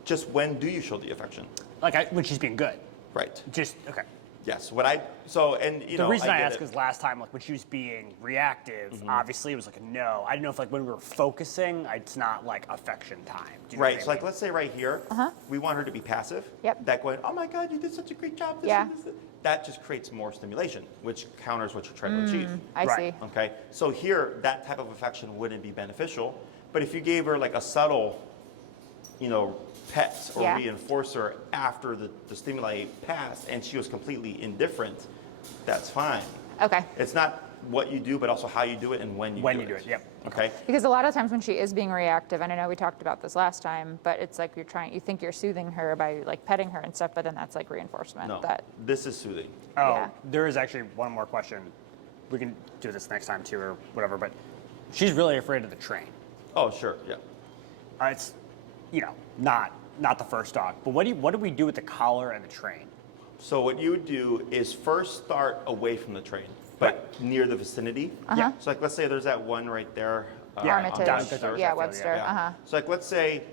Just when do you show the affection? Like when she's being good. Right. Just okay. Yes. What I so and you know The reason I get ask it. is last time, like when she was being reactive, obviously it was like a no. I didn't know if like when we were focusing, it's not like affection time. Do you know Right. what I So like mean? let's say right here, we want her to be passive. Yep. That going, oh my God, you did such a great job. This, Yeah. this. That just creates more stimulation, which counters what you're trying to achieve. I Right. see. Okay. So here, that type of affection wouldn't be beneficial. But if you gave her like a subtle, pet or Yeah. reinforcer after the stimuli passed and she was completely indifferent, that's fine. Okay. It's not what you do, but also how you do it and when you do it. Yep. Okay. Because a lot of times when she is being reactive, and I know we talked about this last time, but it's like you think you're soothing her by like petting her and stuff, but then that's like reinforcement. No, That this is soothing. Oh, Yeah. there is actually one more question. We can do this next time too, or whatever. But she's really afraid of the train. Oh, sure. Yeah. It's, not the first dog. But what do we do with the collar and the train? So what you would do is first start away from the train, but near the vicinity. Uh-huh. So like let's say there's that one right there. Yeah, on Armitage. down Webster. Webster. Yeah, Webster. Yeah. Uh-huh. So like let's say,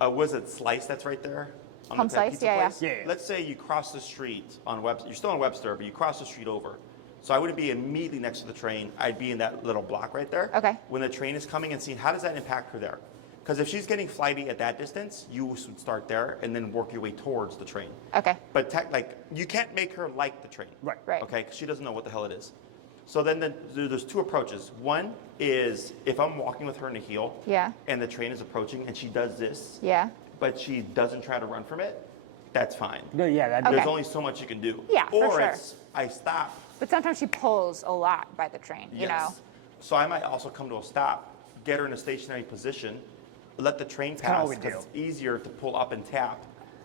was it Slice that's right there? On Home that Slice? pizza Yeah, yeah. place? Yeah, yeah. Let's say you cross the street on Webster. You're still on Webster, but you cross the street over. So I wouldn't be immediately next to the train. I'd be in that little block right there. Okay. When the train is coming and seeing how does that impact her there? Because if she's getting flighty at that distance, you would start there and then work your way towards the train. Okay. But you can't make her like the train. Right. Right. Okay, 'cause she doesn't know what the hell it is. So then there's two approaches. One is if I'm walking with her in a heel, Yeah. and the train is approaching and she does this, Yeah. but she doesn't try to run from it, that's fine. No, yeah, that, Okay. There's only so much you can do. Yeah, for or sure. it's I stop. But sometimes she pulls a lot by the train, you know? Yes. So I might also come to a stop, get her in a stationary position, let the train kinda what pass we because do. it's easier to pull up and tap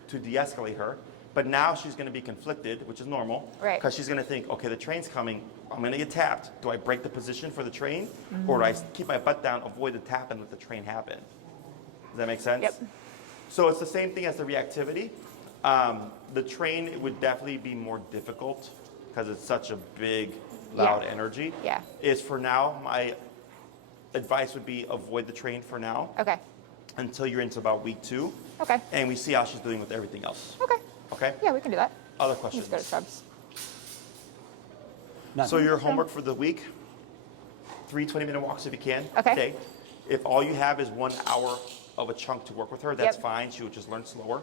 to de-escalate her. But now she's going to be conflicted, which is normal, Right. because she's going to think, okay, the train's coming, I'm going to get tapped. Do I break the position for the train, or do I keep my butt down, avoid the tap, and let the train happen? Does that make sense? Yep. So it's the same thing as the reactivity. The train would definitely be more difficult because it's such a big loud Yeah. energy. Yeah. Is for now, my advice would be avoid the train for now Okay. until you're into about week 2. Okay. And we see how she's doing with everything else. Okay. Okay? Yeah, we can do that. Other Let's questions? go to shrubs. None. So your homework for the week, 3 20-minute walks if you can. Okay. If all you have is 1 hour of a chunk to work with her, that's Yep. fine. She will just learn slower.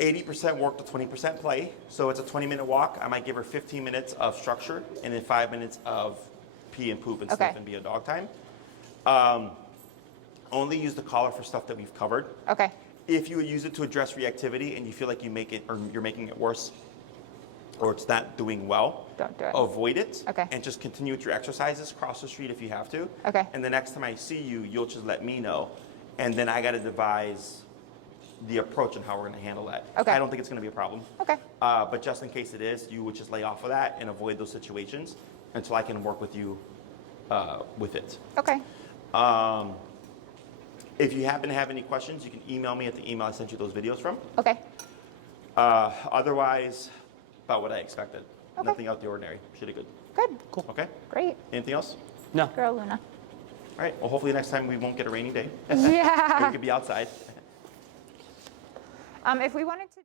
80% work to 20% play. So it's a 20-minute walk. I might give her 15 minutes of structure and then 5 minutes of pee and poop and Okay. sniff and be a dog time. Only use the collar for stuff that we've covered. Okay. If you would use it to address reactivity and you feel like you make it or you're making it worse or it's not doing well, Don't do it. avoid it. Okay. And just continue with your exercises. Cross the street if you have to. Okay. And the next time I see you, you'll just let me know. And then I got to devise the approach and how we're going to handle that. Okay. I don't think it's going to be a problem. Okay. But just in case it is, you would just lay off of that and avoid those situations until I can work with you with it. Okay. If you happen to have any questions, you can email me at the email I sent you those videos from. Okay. Otherwise, about what I expected. Okay. Nothing out of the ordinary. She did good. Good. Cool. Okay. Great. Anything else? No. Girl, Luna. All right. Well, hopefully next time we won't get a rainy day. And we Yeah. could be outside. If we wanted to.